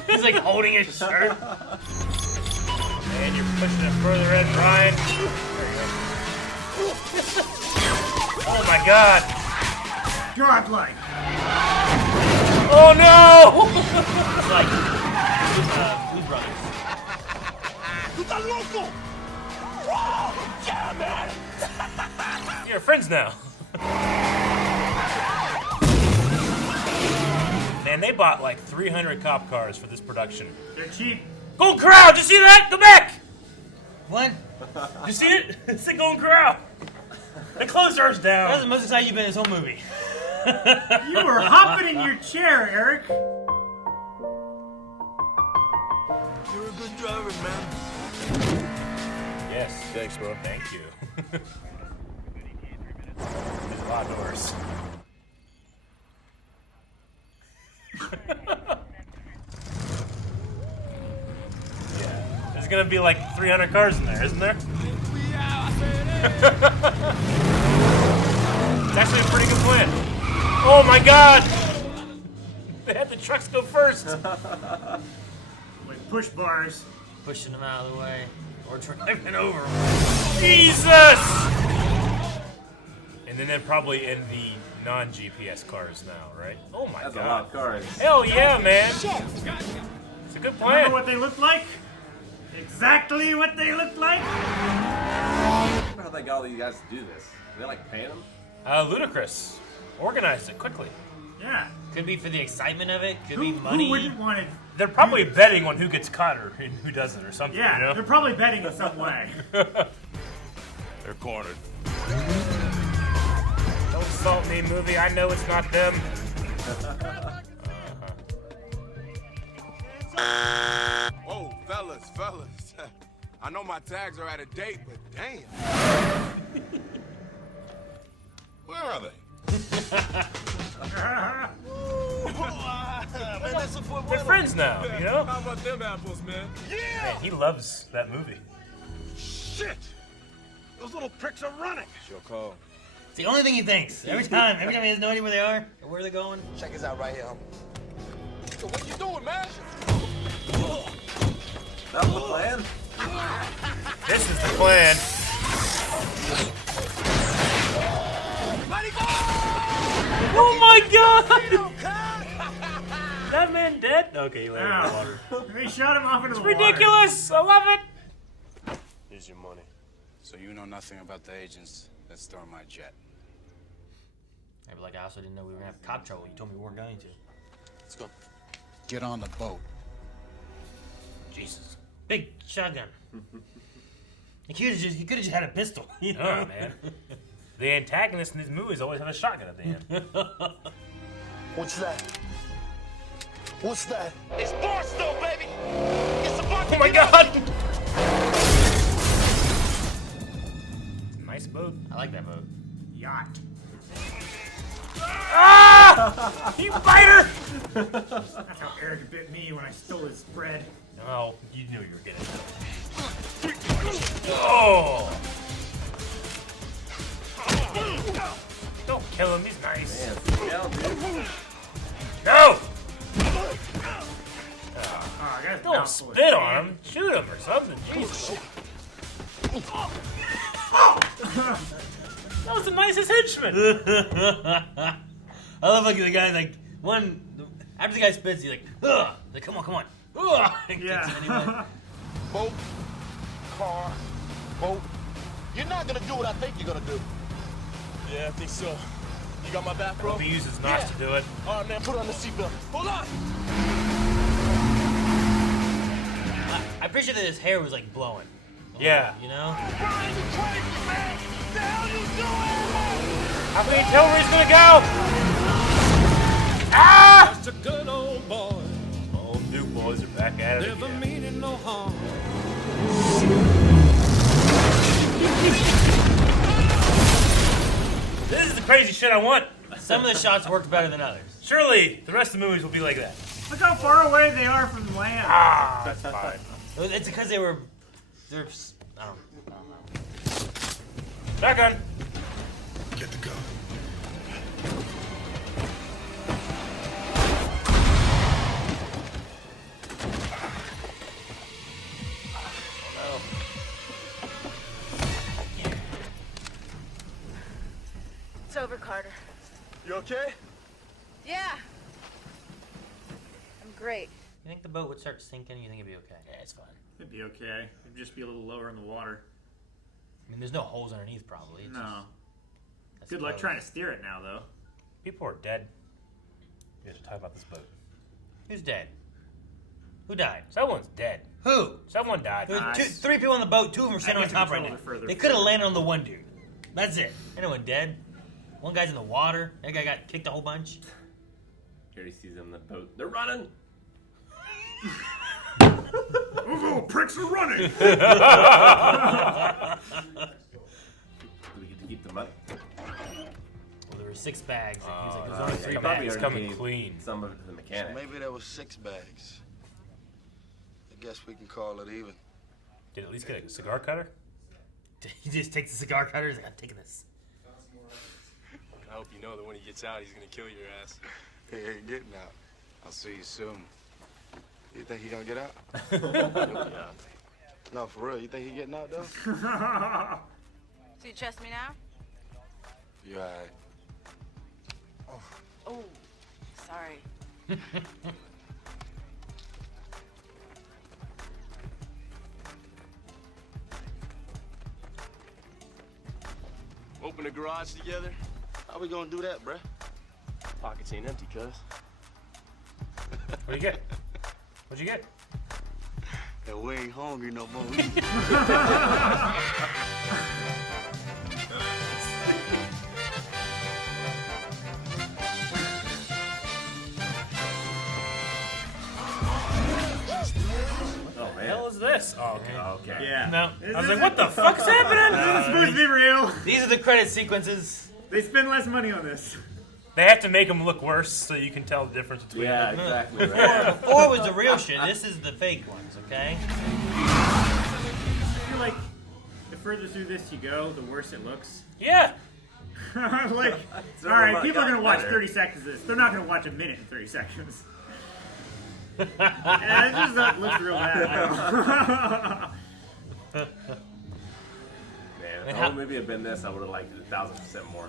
He's like holding his shirt. Man, you're pushing it further in, Brian. There you go. Oh my God. Godlike. Oh no! It's like Blue Brothers. You got loco. Oh, yeah, man. You're friends now. Man, they bought like 300 cop cars for this production. They're cheap. Golden Corral, did you see that? Go back! What? Did you see it? It's the Golden Corral. They closed ours down. That was the most excited you've been in this whole movie. You were hopping in your chair, Eric. You're a good driver, man. Yes. Thanks, bro. Thank you. There's a lot of doors. Yeah. There's gonna be like 300 cars in there, isn't there? It's actually a pretty good plan. Oh my God! They had the trucks go first. With push bars. Pushing them out of the way. Or driving over them. Jesus! And then they're probably in the non-GPS cars now, right? Oh my That's God. a lot of cars. Hell yeah, man. It's a good plan. Remember what they look like? Exactly what they look like? I don't know how they got all these guys to do this. Do they like pay them? Ludicrous. Organized it quickly. Yeah. Could be for the excitement of it. Could be money. Who wouldn't want to? They're probably betting on who gets caught or who doesn't or something, Yeah, you know? they're probably betting in some way. They're cornered. Don't insult me, movie. I know it's not them. Whoa, fellas. I know my tags are out of date, but damn. Where are they? They're friends now, you know? How about them apples, man? Man, he loves that movie. Shit! Those little pricks are running. Sure call. It's the only thing he thinks. Every time he has no idea where they are or where they're going. Check us out right here, So what you doing, man? That was the plan? This is the plan. Oh my God! That man dead? Okay, he landed in the water. They shot him off into the water. Ridiculous! I love it! Here's your money. So you know nothing about the agents that stormed my jet. I'd be like, I also didn't know we were gonna have cop trouble. You told me we weren't going to. Let's go. Get on the boat. Jesus. Big shotgun. He could have just had a pistol. You know, Oh, man. The antagonists in these movies always have a shotgun at the end. What's that? What's that? It's Barstow, baby! It's the Barstow! Oh my God! Nice boat. I like that boat. Yacht. Ah! You fighter! That's how Eric bit me when I stole his bread. Oh, you knew you were getting it. Oh! Don't kill him, he's nice. Man, sit down, dude. No! Oh, I got his Don't mouth full of spit on sand. him. Shoot him or something. Jesus. That was the nicest henchman. I love like the guy like after the guy spits, he's like, ugh. Like, come on. Ugh. And kicks him anyway. Boat, car, boat. You're not gonna do what I think you're gonna do. Yeah, I think so. You got my back, bro? Hope he uses knots to do it. All right, man, put on the seatbelt. Hold on. I appreciate that his hair was like blowing. Yeah. You know? How can you tell where he's gonna go? Ah! Just a good old boy. Old new boys are back at it Never again. meaning no harm. This is the crazy shit I want. Some of the shots worked better than others. Surely the rest of the movies will be like that. Look how far away they are from land. Ah, that's fine. It's because they're I don't know. Shotgun. Get the gun. It's over, Carter. You okay? Yeah. I'm great. You think the boat would start sinking? You think it'd be okay? Yeah, it's fine. It'd be okay. It'd just be a little lower in the water. I mean, there's no holes underneath, probably. It's No. just- Good luck trying to steer it now, though. People are dead. We have to talk about this boat. Who's dead? Who died? Someone's dead. Who? Someone died. There was three people on the boat. Two of them are sitting on need to top right control now. it further They could have forward. landed on the one dude. That's it. Anyone dead? One guy's in the water. That guy got kicked a whole bunch. Harry sees them in the boat. They're running. Those little pricks are running. Do we get to keep the money? Well, there were 6 bags. And he was like, there's Oh, only yeah, 3 you probably bags. already coming gave clean. Some of it to the mechanic. Maybe there was 6 bags. I guess we can call it even. Did at least get a cigar cutter? He just takes the cigar cutter. He's like, I'm taking this. I hope you know that when he gets out, he's gonna kill your ass. He ain't getting out. I'll see you soon. You think he gonna get out? Yeah. No, for real. You think he getting out, though? So you trust me now? You all right? Oh, sorry. Open the garage together. How we gonna do that, bruh? Pockets ain't empty, cuz. What'd you get? What'd you get? And we ain't hungry no more. Oh What the hell is this? Oh, okay. Okay. Yeah. No. This I was is- like, what the fuck's happening? This is supposed to be real. These are the credit sequences. They spend less money on this. They have to make them look worse so you can tell the difference between Yeah, them. exactly. Right. Before was the real shit. This is the fake ones, okay? I feel like the further through this you go, the worse it looks. Yeah. Like, So all right, much people are gonna gotten watch better. 30 seconds of this. They're not gonna watch a minute and 30 seconds. Yeah, it just looks real bad. Man, if the how- whole movie had been this, I would have liked it 1,000% more.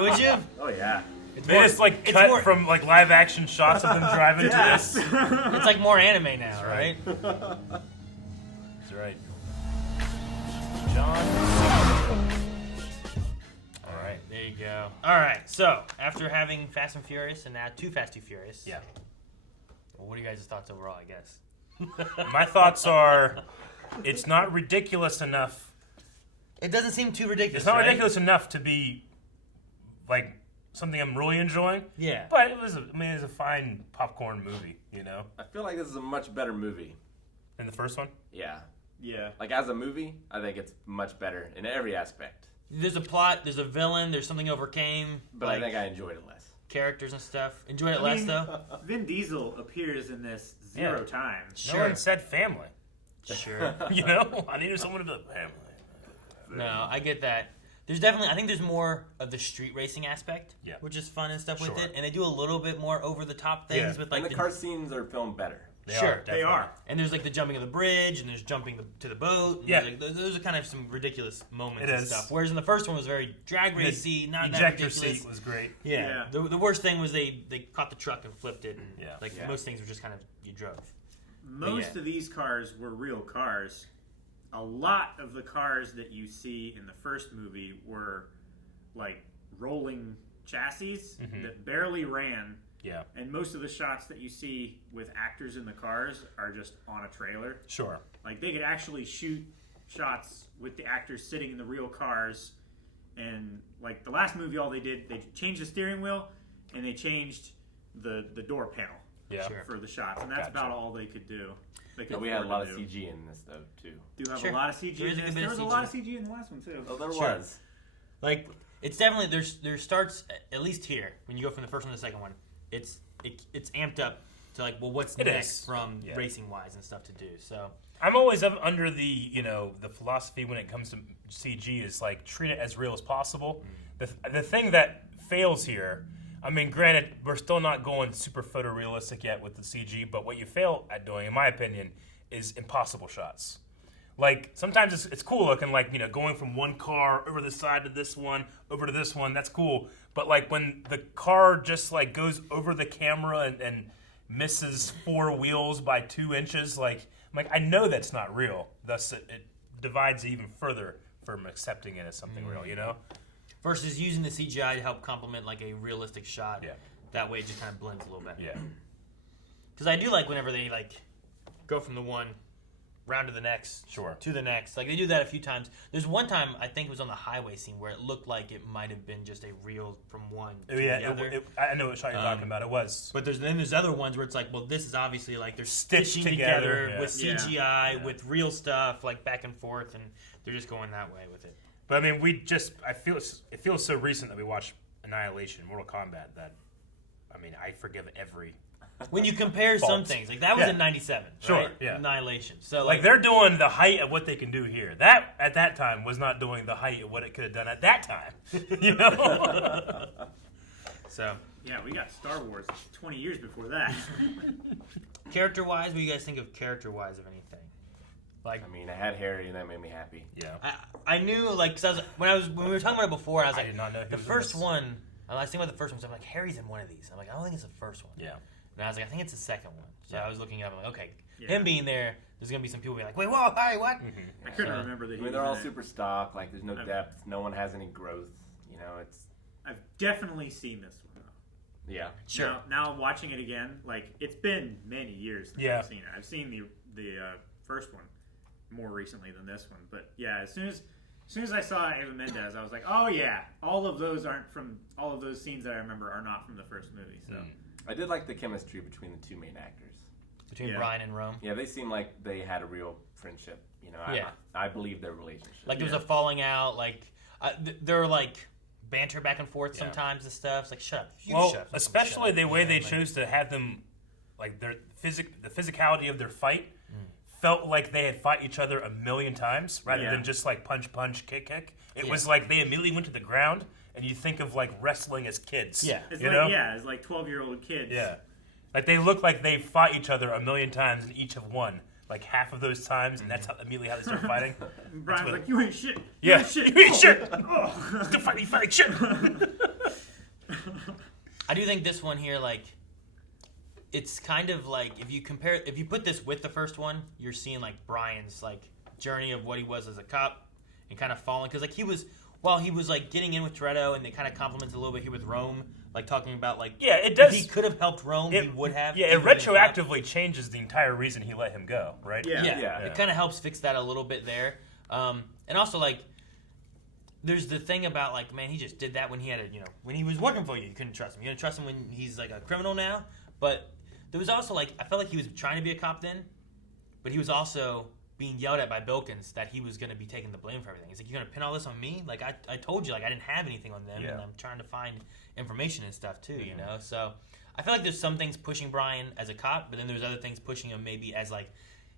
Would you? Oh yeah. It's They just like it's cut more- from like live action shots of them driving Yes. to this. It's like more anime now, right? That's right. John. All right, there you go. All right, so after having Fast and Furious and now Too Fast, Too Furious. Yeah. Well, what are you guys' thoughts overall, I guess? My thoughts are, it's not ridiculous enough. It doesn't seem too ridiculous. It's not right? ridiculous enough to be like something I'm really enjoying. Yeah. But it was, it's a fine popcorn movie, you know, I feel like this is a much better movie. than the first one. Yeah. Yeah. Like as a movie, I think it's much better in every aspect. There's a plot, there's a villain, there's something overcame. But I think I enjoyed it less. Characters and stuff. Enjoyed it I less, mean, though? Vin Diesel appears in this 0 Yeah. times. No one said family. Sure. You know, I needed someone to be like, family. No, I get that. There's definitely, I think there's more of the street racing aspect, Yeah. which is fun and stuff with Sure. it. And they do a little bit more over the top things Yeah. with like And the car scenes are filmed better. They Sure, are, They definitely. are. And there's like the jumping of the bridge, and there's jumping to the boat. And Yeah. there's, like, those are kind of some ridiculous moments It and is. stuff. Whereas in the first one was very drag The racy, not that ejector ridiculous. seat was great. Yeah. The worst thing was they caught the truck and flipped it. And Yeah. Like Yeah. most things were just kind of you drove. Most yeah. of these cars were real cars. A lot of the cars that you see in the first movie were like rolling chassis that barely ran. Yeah. And most of the shots that you see with actors in the cars are just on a trailer. Sure. Like, they could actually shoot shots with the actors sitting in the real cars. And, like, the last movie, all they did, they changed the steering wheel and they changed the door panel for the shots. And that's about all they could do. We had a lot of CG in this, though, too. Do have a lot of CG in this. There was a lot of CG in the last one, too. Oh, there was. Like, it's definitely, there starts, at least here, when you go from the first one to the second one, it's amped up to, like, well, what's next from racing-wise and stuff to do, so. I'm always under the, the philosophy when it comes to CG is, like, treat it as real as possible. The thing that fails here, I mean, granted, we're still not going super photorealistic yet with the CG, but what you fail at doing, in my opinion, is impossible shots. Like, sometimes it's cool looking, like, going from one car over the side to this one, over to this one, that's cool. But, like, when the car just, like, goes over the camera and misses 4 wheels by 2 inches, like, I know that's not real. Thus, it divides even further from accepting it as something real, Versus using the CGI to help complement, like, a realistic shot. Yeah. That way it just kind of blends a little bit. Yeah. Because I do like whenever they, like, go from the one round to the next. Sure. To the next. Like, they do that a few times. There's one time, I think it was on the highway scene, where it looked like it might have been just a reel from one to the other. I know what shot you're talking about. It was. But there's other ones where it's like, well, this is obviously, like, they're stitching together with CGI, with real stuff, like, back and forth, and they're just going that way with it. But, I mean, it feels so recent that we watched Annihilation, Mortal Kombat, that, I mean, I forgive every when you compare some things, like that was in '97, sure, right? yeah. Annihilation. So like they're doing the height of what they can do here. That at that time was not doing the height of what it could have done at that time. So yeah, we got Star Wars 20 years before that. Character-wise, what do you guys think of character-wise of anything? Like, I mean, I had Harry, and that made me happy. Yeah, I knew, like, cause when we were talking about it before, I was like, I did not know the first one. I was thinking about the first one, so I'm like, Harry's in one of these. I'm like, I don't think it's the first one. Yeah. And I was like, I think it's the second one. So I was looking up, I'm like, okay, him being there, there's going to be some people being like, wait, whoa, hi, what? I couldn't remember that he they're all super stock, like, there's no depth, no one has any growth, it's... I've definitely seen this one, though. Yeah. Sure. Now watching it again, like, it's been many years since I've seen it. I've seen the first one more recently than this one, but yeah, as soon as I saw Eva Mendes, I was like, oh yeah, all of those scenes that I remember are not from the first movie, so... I did like the chemistry between the two main actors. Between Brian and Rome? Yeah, they seemed like they had a real friendship. I believe their relationship. Like, there was a falling out, like, there were, like, banter back and forth sometimes and stuff. It's like, shut up. Especially the way they chose to have them, like, the physicality of their fight felt like they had fought each other a million times rather than just, like, punch, kick. It was like they immediately went to the ground. And you think of, like, wrestling as kids. Yeah. It's like 12-year-old kids. Yeah. Like, they look like they fought each other a million times and each have won, like, half of those times, and that's immediately how they start fighting. Brian's like, you ain't shit. You ain't shit. Oh. Still fighting shit. I do think this one here, like, it's kind of like, if you put this with the first one, you're seeing, like, Brian's, like, journey of what he was as a cop and kind of falling. Because, like, while he was, like, getting in with Toretto, and they kind of compliments a little bit here with Rome, like, talking about, like... Yeah, it does... If he could have helped Rome, he would have. Yeah, it retroactively changes the entire reason he let him go, right? Yeah. It kind of helps fix that a little bit there. And also, like, there's the thing about, like, man, he just did that when he had when he was working for you. You couldn't trust him. You couldn't trust him when he's, like, a criminal now. But there was also, like, I felt like he was trying to be a cop then, but he was also... being yelled at by Bilkins that he was going to be taking the blame for everything. He's like, you're going to pin all this on me? Like, I told you, like, I didn't have anything on them, and I'm trying to find information and stuff, too, you know? So, I feel like there's some things pushing Brian as a cop, but then there's other things pushing him maybe as, like,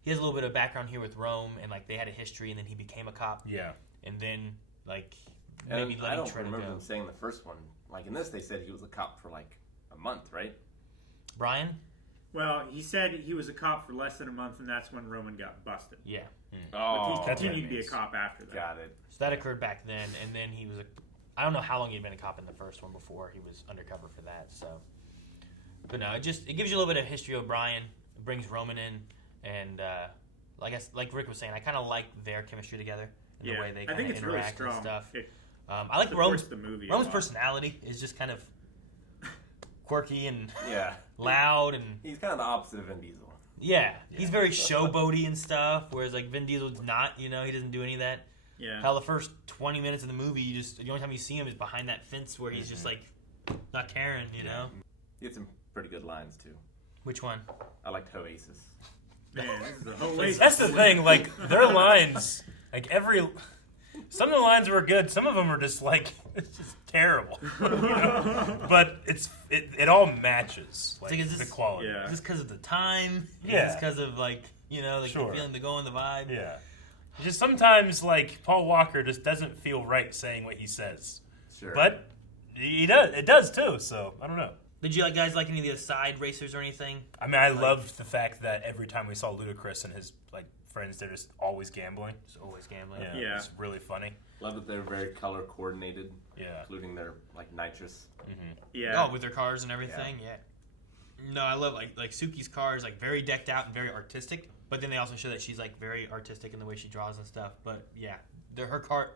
he has a little bit of background here with Rome, and, like, they had a history, and then he became a cop. Yeah. And then, like, maybe letting I don't Toretto remember go. them saying the first one. Like, in this, they said he was a cop for, like, a month, right? Brian? Well, he said he was a cop for less than a month, and that's when Roman got busted. Yeah. Oh, but he continued to be a cop after that. Got it. So that occurred back then, and then he was I don't know how long he'd been a cop in the first one before he was undercover for that, so. But no, it gives you a little bit of history of Brian. It brings Roman in, and like Rick was saying, I kind of like their chemistry together and the way they kind of interact and stuff. I like Supports Rome's the movie. a Rome's lot. personality is just kind of quirky and Yeah. loud, and He's kind of the opposite of Vin Diesel. he's very showboaty and stuff. Whereas like Vin Diesel's not, he doesn't do any of that. Yeah. Hell, the first 20 minutes of the movie, the only time you see him is behind that fence where he's just like not caring, you know. He had some pretty good lines too. Which one? I liked Oasis. Man, this is a whole waste. That's the thing. Like their lines, like some of the lines were good. Some of them are just like it's just terrible. But it all matches like, Is this the quality. Yeah. Is this because of the time? Yeah. Is this because of like the feeling, the go, and the vibe? Yeah. Just sometimes like Paul Walker just doesn't feel right saying what he says. Sure. But he does. It does too. So I don't know. Did you guys like any of the side racers or anything? I mean, I loved the fact that every time we saw Ludacris and his like friends, they're just always gambling. Just always gambling. Yeah. It's really funny. Love that they're very color coordinated. Yeah. Including their like nitrous. Yeah. Oh, with their cars and everything. Yeah. No, I love like Suki's car is like very decked out and very artistic. But then they also show that she's like very artistic in the way she draws and stuff. But yeah, her car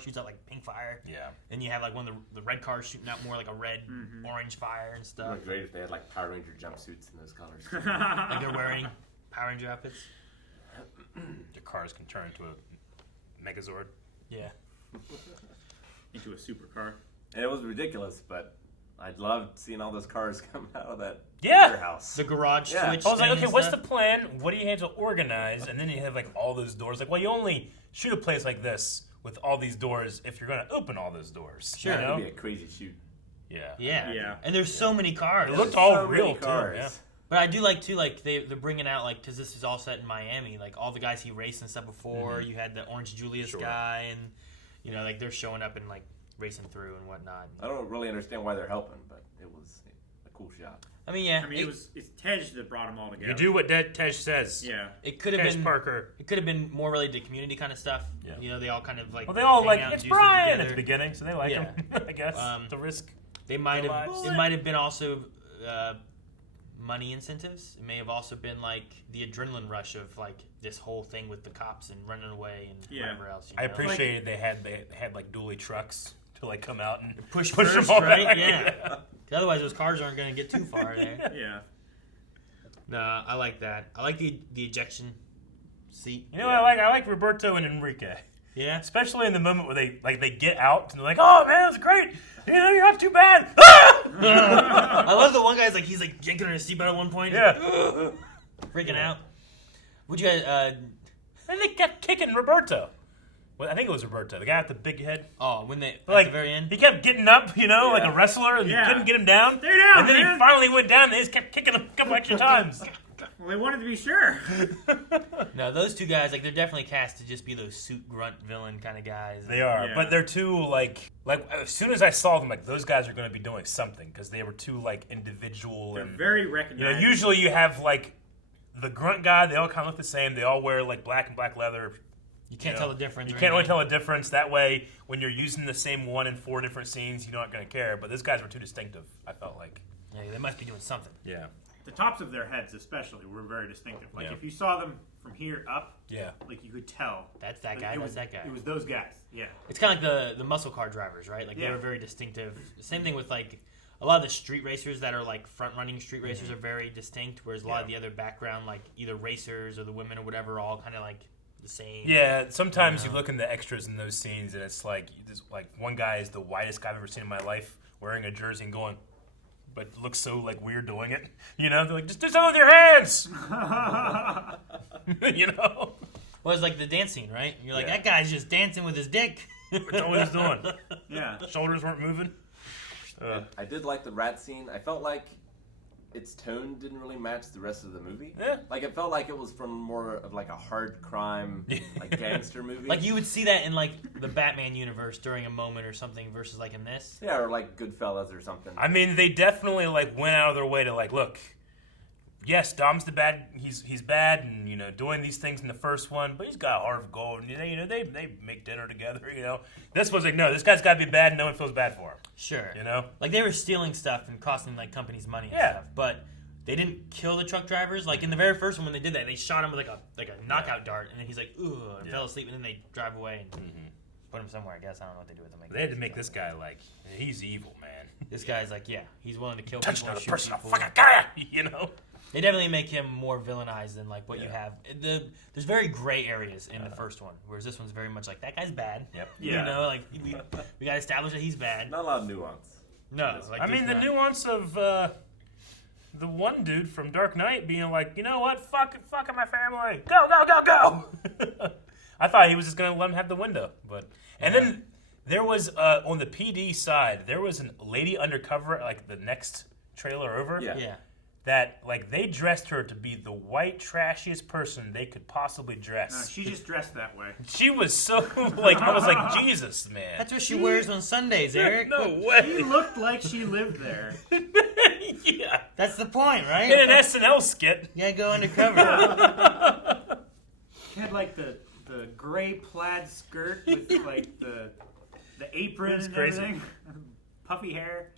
shoots out like pink fire. Yeah. And you have like one of the red cars shooting out more like a red, orange fire and It would stuff. be great if they had like Power Ranger jumpsuits in those colors. Like they're wearing Power Ranger outfits. The cars can turn into a Megazord. Yeah. Into a supercar. And it was ridiculous, but I loved seeing all those cars come out of that Yeah. warehouse. The garage Yeah. switch. I was like, thing okay, and what's stuff. the plan? What do you have to organize? And then you have like all those doors. Like, well, you only shoot a place like this with all these doors if you're going to open all those doors. Sure. You That'd know? be a crazy shoot. Yeah. Yeah. Yeah. And there's so many cars. It looked There's all so real many too. cars. Yeah. But I do like too, like they're bringing out like because this is all set in Miami. Like all the guys he raced and stuff before. You had the Orange Julius Sure. guy, and like they're showing up and like racing through and whatnot. I don't really understand why they're helping, but it was a cool shot. I mean, yeah. I mean, it's Tej that brought them all together. You do what Tej says. Yeah. It could have Tej been Parker. It could have been more related to community kind of stuff. Yeah. They all kind of like. Well, they all hang like, out and it's do stuff Brian at together. the beginning, so they like Yeah. him, I guess. The risk. They might their have. lives. It might have been also money incentives. It may have also been like the adrenaline rush of like this whole thing with the cops and running away and whatever else. I appreciated they had like dually trucks to like come out and push them first, all right? back. Yeah. Otherwise, those cars aren't going to get too far there. Yeah. No, I like that. I like the ejection seat. You know what I like Roberto and Enrique. Yeah. Especially in the moment where they get out and they're like, "Oh man, that's great. You're not too bad." Ah! I love the one guy's like he's like yanking on his seatbelt at one point. Yeah. Freaking out. Would you guys? And they kept kicking Roberto. Well, I think it was Roberto, the guy with the big head. Oh, when they like, at the very end, he kept getting up, like a wrestler, and couldn't get him down. Stay down, and then man. he finally went down, and they just kept kicking him a couple extra times. Well, they wanted to be sure. No, those two guys like they're definitely cast to just be those suit grunt villain kind of guys. They are, Yeah. but they're too like as soon as I saw them, like those guys are going to be doing something because they were too like individual They're and very recognizable. usually you have like the grunt guy. They all kind of look the same. They all wear like black and black leather. You can't tell the difference. You or can't really anything. tell the difference. That way, when you're using the same one in 4 different scenes, you're not going to care. But those guys were too distinctive, I felt like. Yeah, they must be doing something. Yeah. The tops of their heads, especially, were very distinctive. Like Yeah. if you saw them from here up, Yeah. like you could tell. That's that Like, guy. it That's was, that guy. It was those guys. Yeah. It's kind of like the muscle car drivers, right? Like they Yeah. were very distinctive. Same thing with like a lot of the street racers that are like front running street racers are very distinct, whereas a lot of the other background, like either racers or the women or whatever, are all kind of like the same. Yeah, sometimes you look in the extras in those scenes, and it's like one guy is the whitest guy I've ever seen in my life, wearing a jersey and going, but looks so like weird doing it. They're like, just do something with your hands. Well, it's like the dance scene, right? You're like, Yeah. that guy's just dancing with his dick. That's all he's doing. Yeah. Shoulders weren't moving. I did like the rat scene. I felt like its tone didn't really match the rest of the movie. Yeah. Like it felt like it was from more of like a hard crime, like gangster movie. Like you would see that in like the Batman universe during a moment or something versus like in this. Yeah, or like Goodfellas or something. I mean, they definitely like went out of their way to like, look, yes, Dom's the bad. He's bad, and doing these things in the first one, but he's got a heart of gold. And, they make dinner together. This was like, no, this guy's got to be bad, and no one feels bad for him. Sure. Like they were stealing stuff and costing like companies money and Yeah. stuff, but they didn't kill the truck drivers. Like in the very first one when they did that, they shot him with like a knockout dart, and then he's like, ooh, and fell asleep, and then they drive away. And put him somewhere. I guess I don't know what they do with him. They had to make this guy like he's evil, man. This guy's like, yeah, he's willing to kill Touch people and another shoot person, I'll people. fucking kill ya, you know. They definitely make him more villainized than like what you have. There's very gray areas in the first one, whereas this one's very much like that guy's bad. Yep. You know, like we got to establish that he's bad. Not a lot of nuance. No, like I mean the nuance of the one dude from Dark Knight being like, you know what, fuck my family, go. I thought he was just gonna let him have the window, but and then there was on the PD side there was a lady undercover like the next trailer over. Yeah. That like they dressed her to be the white trashiest person they could possibly dress. No, she just dressed that way. She was so like I was like Jesus, man. That's what she wears on Sundays, Eric. No way. She looked like she lived there. Yeah. That's the point, right? In an SNL skit. Yeah, go undercover. She had like the gray plaid skirt with like the apron That's and crazy. everything. Puffy hair.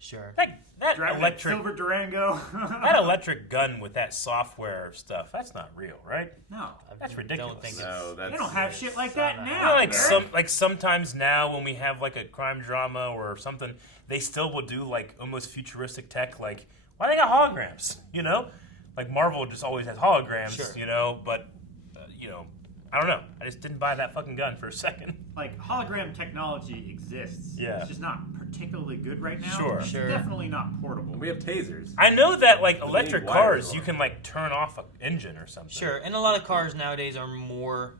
Sure. That Driving electric silver Durango. that electric gun with that software stuff, that's not real, right? No. That's ridiculous. Don't think No, that's They don't have shit like that not now. You know, like sometimes now when we have like a crime drama or something, they still will do like almost futuristic tech. Like why they got holograms? You know, like Marvel just always has holograms. Sure. You know, but you know, I don't know. I just didn't buy that fucking gun for a second. Like hologram technology exists. Yeah. It's just not particularly good right now. Sure. It's Sure. definitely not portable. We have tasers. I know that like But they electric need wires cars, on you them. can like turn off an engine or something. Sure, and a lot of cars nowadays are more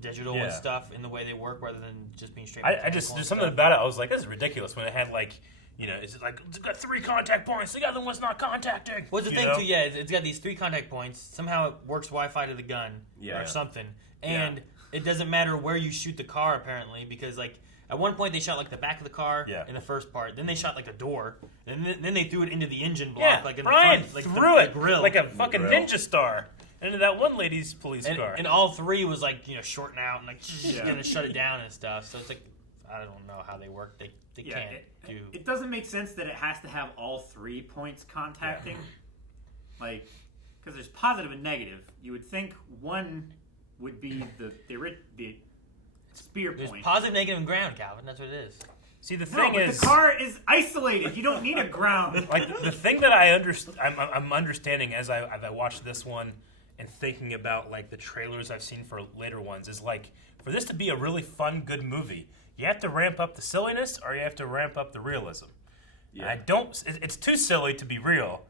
digital and Yeah. stuff in the way they work rather than just being straight. I mechanical just and there's something stuff. about it. I was like, this is ridiculous when it had like. You know, it's like it's got 3 contact points. The other one's not contacting. What's the you thing know? too? Yeah, it's got these 3 contact points. Somehow it works Wi-Fi to the gun Yeah. or something, and it doesn't matter where you shoot the car apparently because like at one point they shot like the back of the car in the first part. Then they shot like a door, and then they threw it into the engine block Yeah, like in Brian the front, like threw the it grill, like a fucking grill. ninja star into that one lady's police car. and all 3 was like shorting out and like Yeah. gonna shut it down and stuff. So it's like I don't know how they work. They can't do. It doesn't make sense that it has to have all 3 points contacting. Like, because there's positive and negative. You would think one would be the spear There's point. positive, negative, and ground, Calvin. That's what it is. See, the No, thing but is, the car is isolated. You don't need a ground. like the thing that I'm understanding as I watch this one and thinking about like the trailers I've seen for later ones is like for this to be a really fun, good movie, you have to ramp up the silliness or you have to ramp up the realism. Yeah. I don't. It's too silly to be real,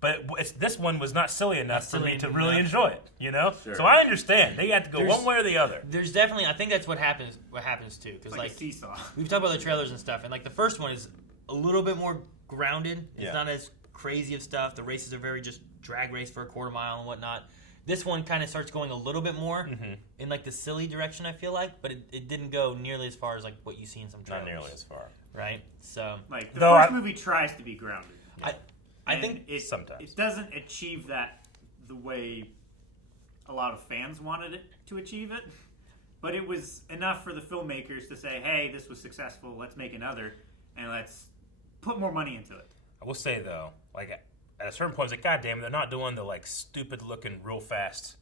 but this one was not silly enough for me to really enjoy it. You know, Sure. so I understand they have to go There's- one way or the other. There's definitely, I think that's what happens. What happens too, because Like a like seesaw. we've talked about the trailers and stuff, and like the first one is a little bit more grounded. It's Yeah. not as crazy of stuff. The races are very just drag race for a quarter mile and whatnot. This one kind of starts going a little bit more in like the silly direction. I feel like, but it didn't go nearly as far as like what you see in some trailers. Not nearly as far. right? So Like the Though first I- movie tries to be grounded. I And think it sometimes. it doesn't achieve that the way a lot of fans wanted it to achieve it. But it was enough for the filmmakers to say, "Hey, this was successful. Let's make another, and let's put more money into it." I will say though, like at a certain point, it's like, God damn, they're not doing the like stupid looking, real fast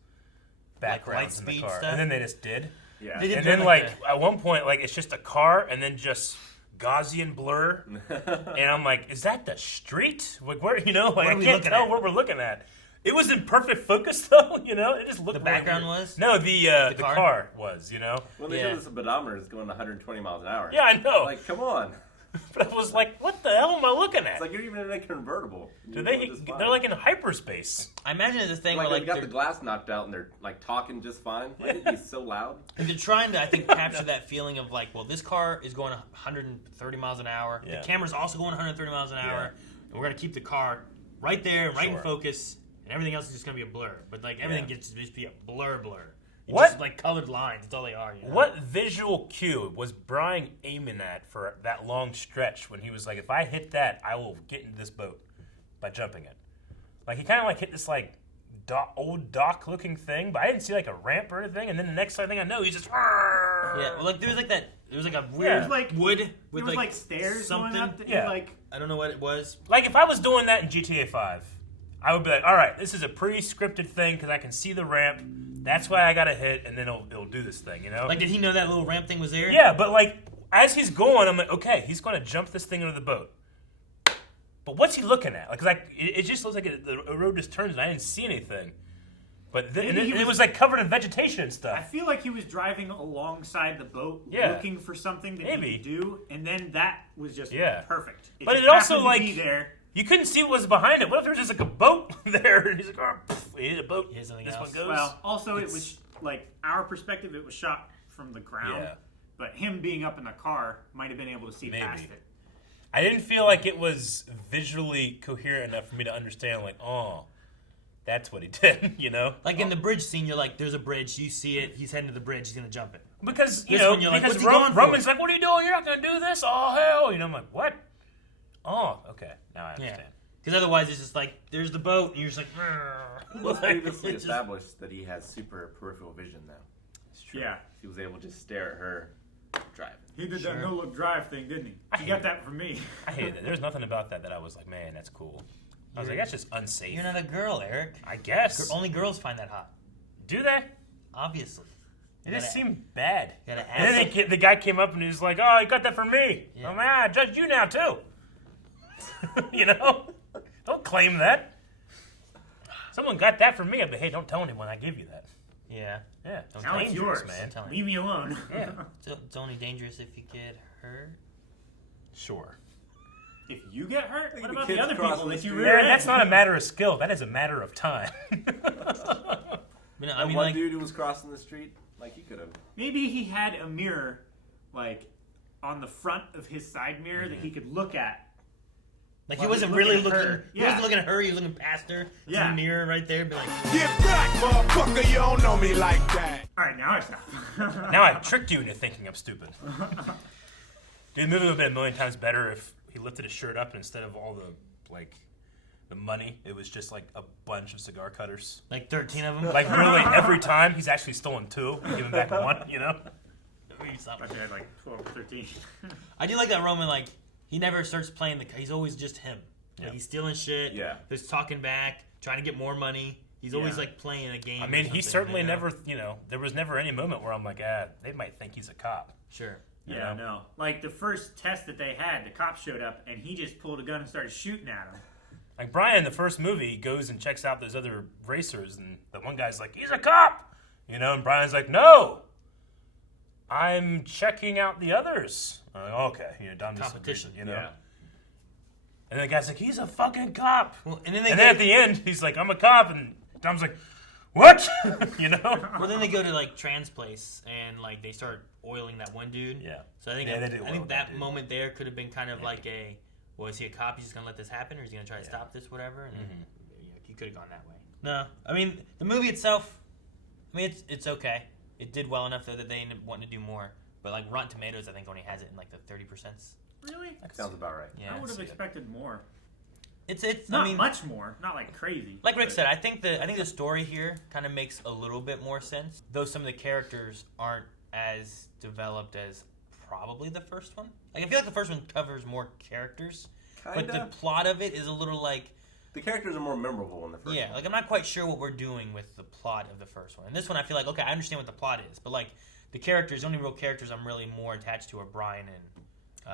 backgrounds in the Lightspeed car, stuff? and then they just did. Yeah. They did And do then it like at one point, like it's just a car, and then just Gaussian blur, and I'm like, is that the street? Like where you know, like What are I we can't looking tell at? what we're looking at. It was in perfect focus though, you know. It just looked The really background weird. was? No, the car? car was, you know. Well, they Yeah. showed us the pedometer is going 120 miles an hour. Yeah, I know. Like, come on. But I was like, what the hell am I looking at? It's like you're even in a convertible. Do they? They're like in hyperspace. I imagine it's a thing like where they like got they're, the glass knocked out and they're like talking just fine. Like it'd be so loud. they're trying to, I think, capture that feeling of like, well, this car is going 130 miles an hour. Yeah. The camera's also going 130 miles an hour, and we're gonna keep the car right there, right in Sure. focus, and everything else is just gonna be a blur. But like everything Yeah. gets to just be a blur. It's What? Just like colored lines. That's all they are. You know? What visual cue was Brian aiming at for that long stretch when he was like, if I hit that, I will get into this boat by jumping it? Like he kind of like hit this like old dock looking thing, but I didn't see like a ramp or anything. And then the next thing I know, he's just Yeah. Well, like there was like that. There was like a weird There's like wood there with was like stairs something. going up. That Yeah. you, like I don't know what it was. like if I was doing that in GTA 5, I would be like, all right, this is a pre-scripted thing because I can see the ramp. That's why I got to hit, and then it'll do this thing, you know? Like, did he know that little ramp thing was there? Yeah, but like, as he's going, I'm like, okay, he's going to jump this thing into the boat. But what's he looking at? Like, it just looks like the road just turns, and I didn't see anything. But it was like covered in vegetation and stuff. I feel like he was driving alongside the boat, looking for something that he could do, and then that was just perfect. But just it also happened to like be there. you couldn't see what was behind it. What if there was just like a boat there? And he's like, oh, he hit a boat. Here's something this else. one goes. Well, also it was like our perspective. It was shot from the ground, but him being up in the car might have been able to see past it. I didn't feel like it was visually coherent enough for me to understand. Like, oh, that's what he did. You know, like in the bridge scene, you're like, "There's a bridge. You see it. He's heading to the bridge. He's gonna jump it." Because because Roman's like, "What are you doing? You're not gonna do this? Oh hell!" You know, I'm like, "What?" Oh, okay, now I understand. Because otherwise, it's just like, "There's the boat," and you're just like, Well, it's previously established that he has super peripheral vision now. It's true. Yeah, he was able to just stare at her drive. He did that no-look drive thing, didn't he? He got that from me. I hated it. There's nothing about that I was like, man, that's cool. I was like, that's just unsafe. You're not a girl, Eric. I guess. Only girls find that hot. Do they? Obviously. It just seemed bad. And then the guy came up and he was like, oh, you got that from me. Yeah. Oh, man, I judge you now, too. You know? Don't claim that. Someone got that from me. I'd be, hey, don't tell anyone I gave you that. Yeah. Yeah. Now it's yours, man. Leave me alone. Yeah. It's only dangerous if you get hurt. Sure. If you get hurt, what about the other people that you rear? Yeah, that's not a matter of skill. That is a matter of time. I mean, one dude who was crossing the street, like he could have. Maybe he had a mirror, like on the front of his side mirror that he could look at. Like he wasn't really looking. He wasn't looking at her. He was looking past her. Yeah. The mirror right there. Be like, get back, motherfucker! You don't know me like that. All right, now I stop. Now I've tricked you into thinking I'm stupid. Dude, the movie would have been a million times better if he lifted his shirt up and instead of all the money, it was just like a bunch of cigar cutters. Like 13 of them. Like really, every time he's actually stolen 2, and given back 1. You know. I had like 12, 13. I do like that Roman. Like he never starts playing he's always just him. Like he's stealing shit. Yeah. He's talking back, trying to get more money. He's always like playing a game. I mean, he certainly never. You know, there was never any moment where I'm like, they might think he's a cop. Sure. Yeah, no. Like the first test that they had, the cop showed up and he just pulled a gun and started shooting at him. Like Brian, the first movie, goes and checks out those other racers, and the one guy's like, he's a cop! You know, and Brian's like, no! I'm checking out the others. I'm like, okay, you know, Dom just competition, you know? Yeah. And then the guy's like, he's a fucking cop! Well, and then at the end, he's like, I'm a cop, and Dom's like, what? You know? Well, then they go to like Tran's place and like they start oiling that one dude. Yeah. So I think that moment there could have been kind of like well, is he a cop? He's just gonna let this happen, or is he gonna try to stop this, whatever? And he could have gone that way. No, I mean the movie itself. I mean it's okay. It did well enough though that they ended up wanting to do more. But like Rotten Tomatoes, I think only has it in like the 30%. Really? That sounds about right. Yeah. I would have expected more. It's not much more, not like crazy. Like Rick said, I think the story here kind of makes a little bit more sense, though some of the characters aren't as developed as probably the first one. Like I feel like the first one covers more characters, but the plot of it is a little like the characters are more memorable in the first one. Yeah, like I'm not quite sure what we're doing with the plot of the first one. And this one I feel like okay, I understand what the plot is, but like the characters, the only real characters I'm really more attached to are Brian and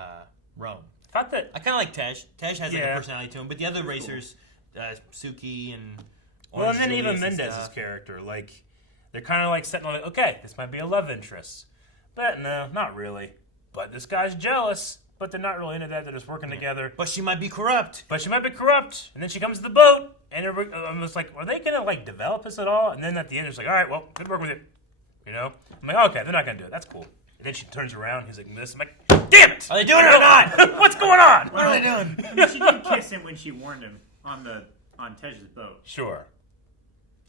Rome. I kind of like Tej. Tej has like a personality to him, but the other racers, Suki and and then even Mendez's character, like they're kind of like setting on like, okay, this might be a love interest, but no, not really. But this guy's jealous, but they're not really into that. They're just working together. But she might be corrupt. And then she comes to the boat, and I'm just like, are they gonna like develop this at all? And then at the end, it's like, all right, well, good work with it. You know, I'm like, okay, they're not gonna do it. That's cool. And then she turns around. He's like, this. I'm like, damn it! Are they doing it or not? What's going on? What are they doing? I mean, she did kiss him when she warned him on Tej's boat. Sure.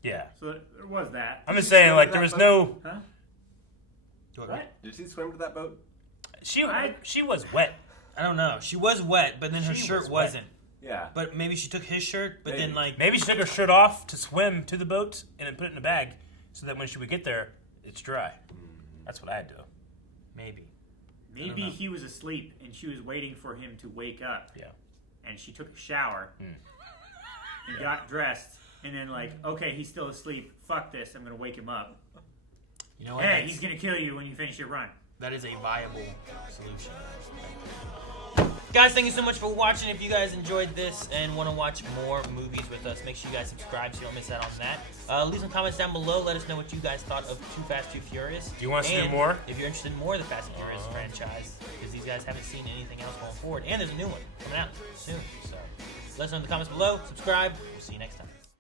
Yeah. So there was that. I'm just saying, like, there was no. Huh? What? Did she swim to that boat? She was wet. I don't know. She was wet, but then her shirt wasn't. Yeah. But maybe she took his shirt, but then like maybe she took her shirt off to swim to the boat and then put it in a bag so that when she would get there, it's dry. That's what I'd do. Maybe he was asleep and she was waiting for him to wake up. Yeah. And she took a shower and got dressed and then like, okay, he's still asleep. Fuck this. I'm gonna wake him up. You know what? Hey, he's gonna kill you when you finish your run. That is a viable solution. Guys, thank you so much for watching. If you guys enjoyed this and want to watch more movies with us, make sure you guys subscribe so you don't miss out on that. Leave some comments down below. Let us know what you guys thought of Too Fast, Too Furious. Do you want us to do more? If you're interested in more of the Fast and Furious franchise, because these guys haven't seen anything else going forward. And there's a new one coming out soon. So let us know in the comments below. Subscribe. We'll see you next time.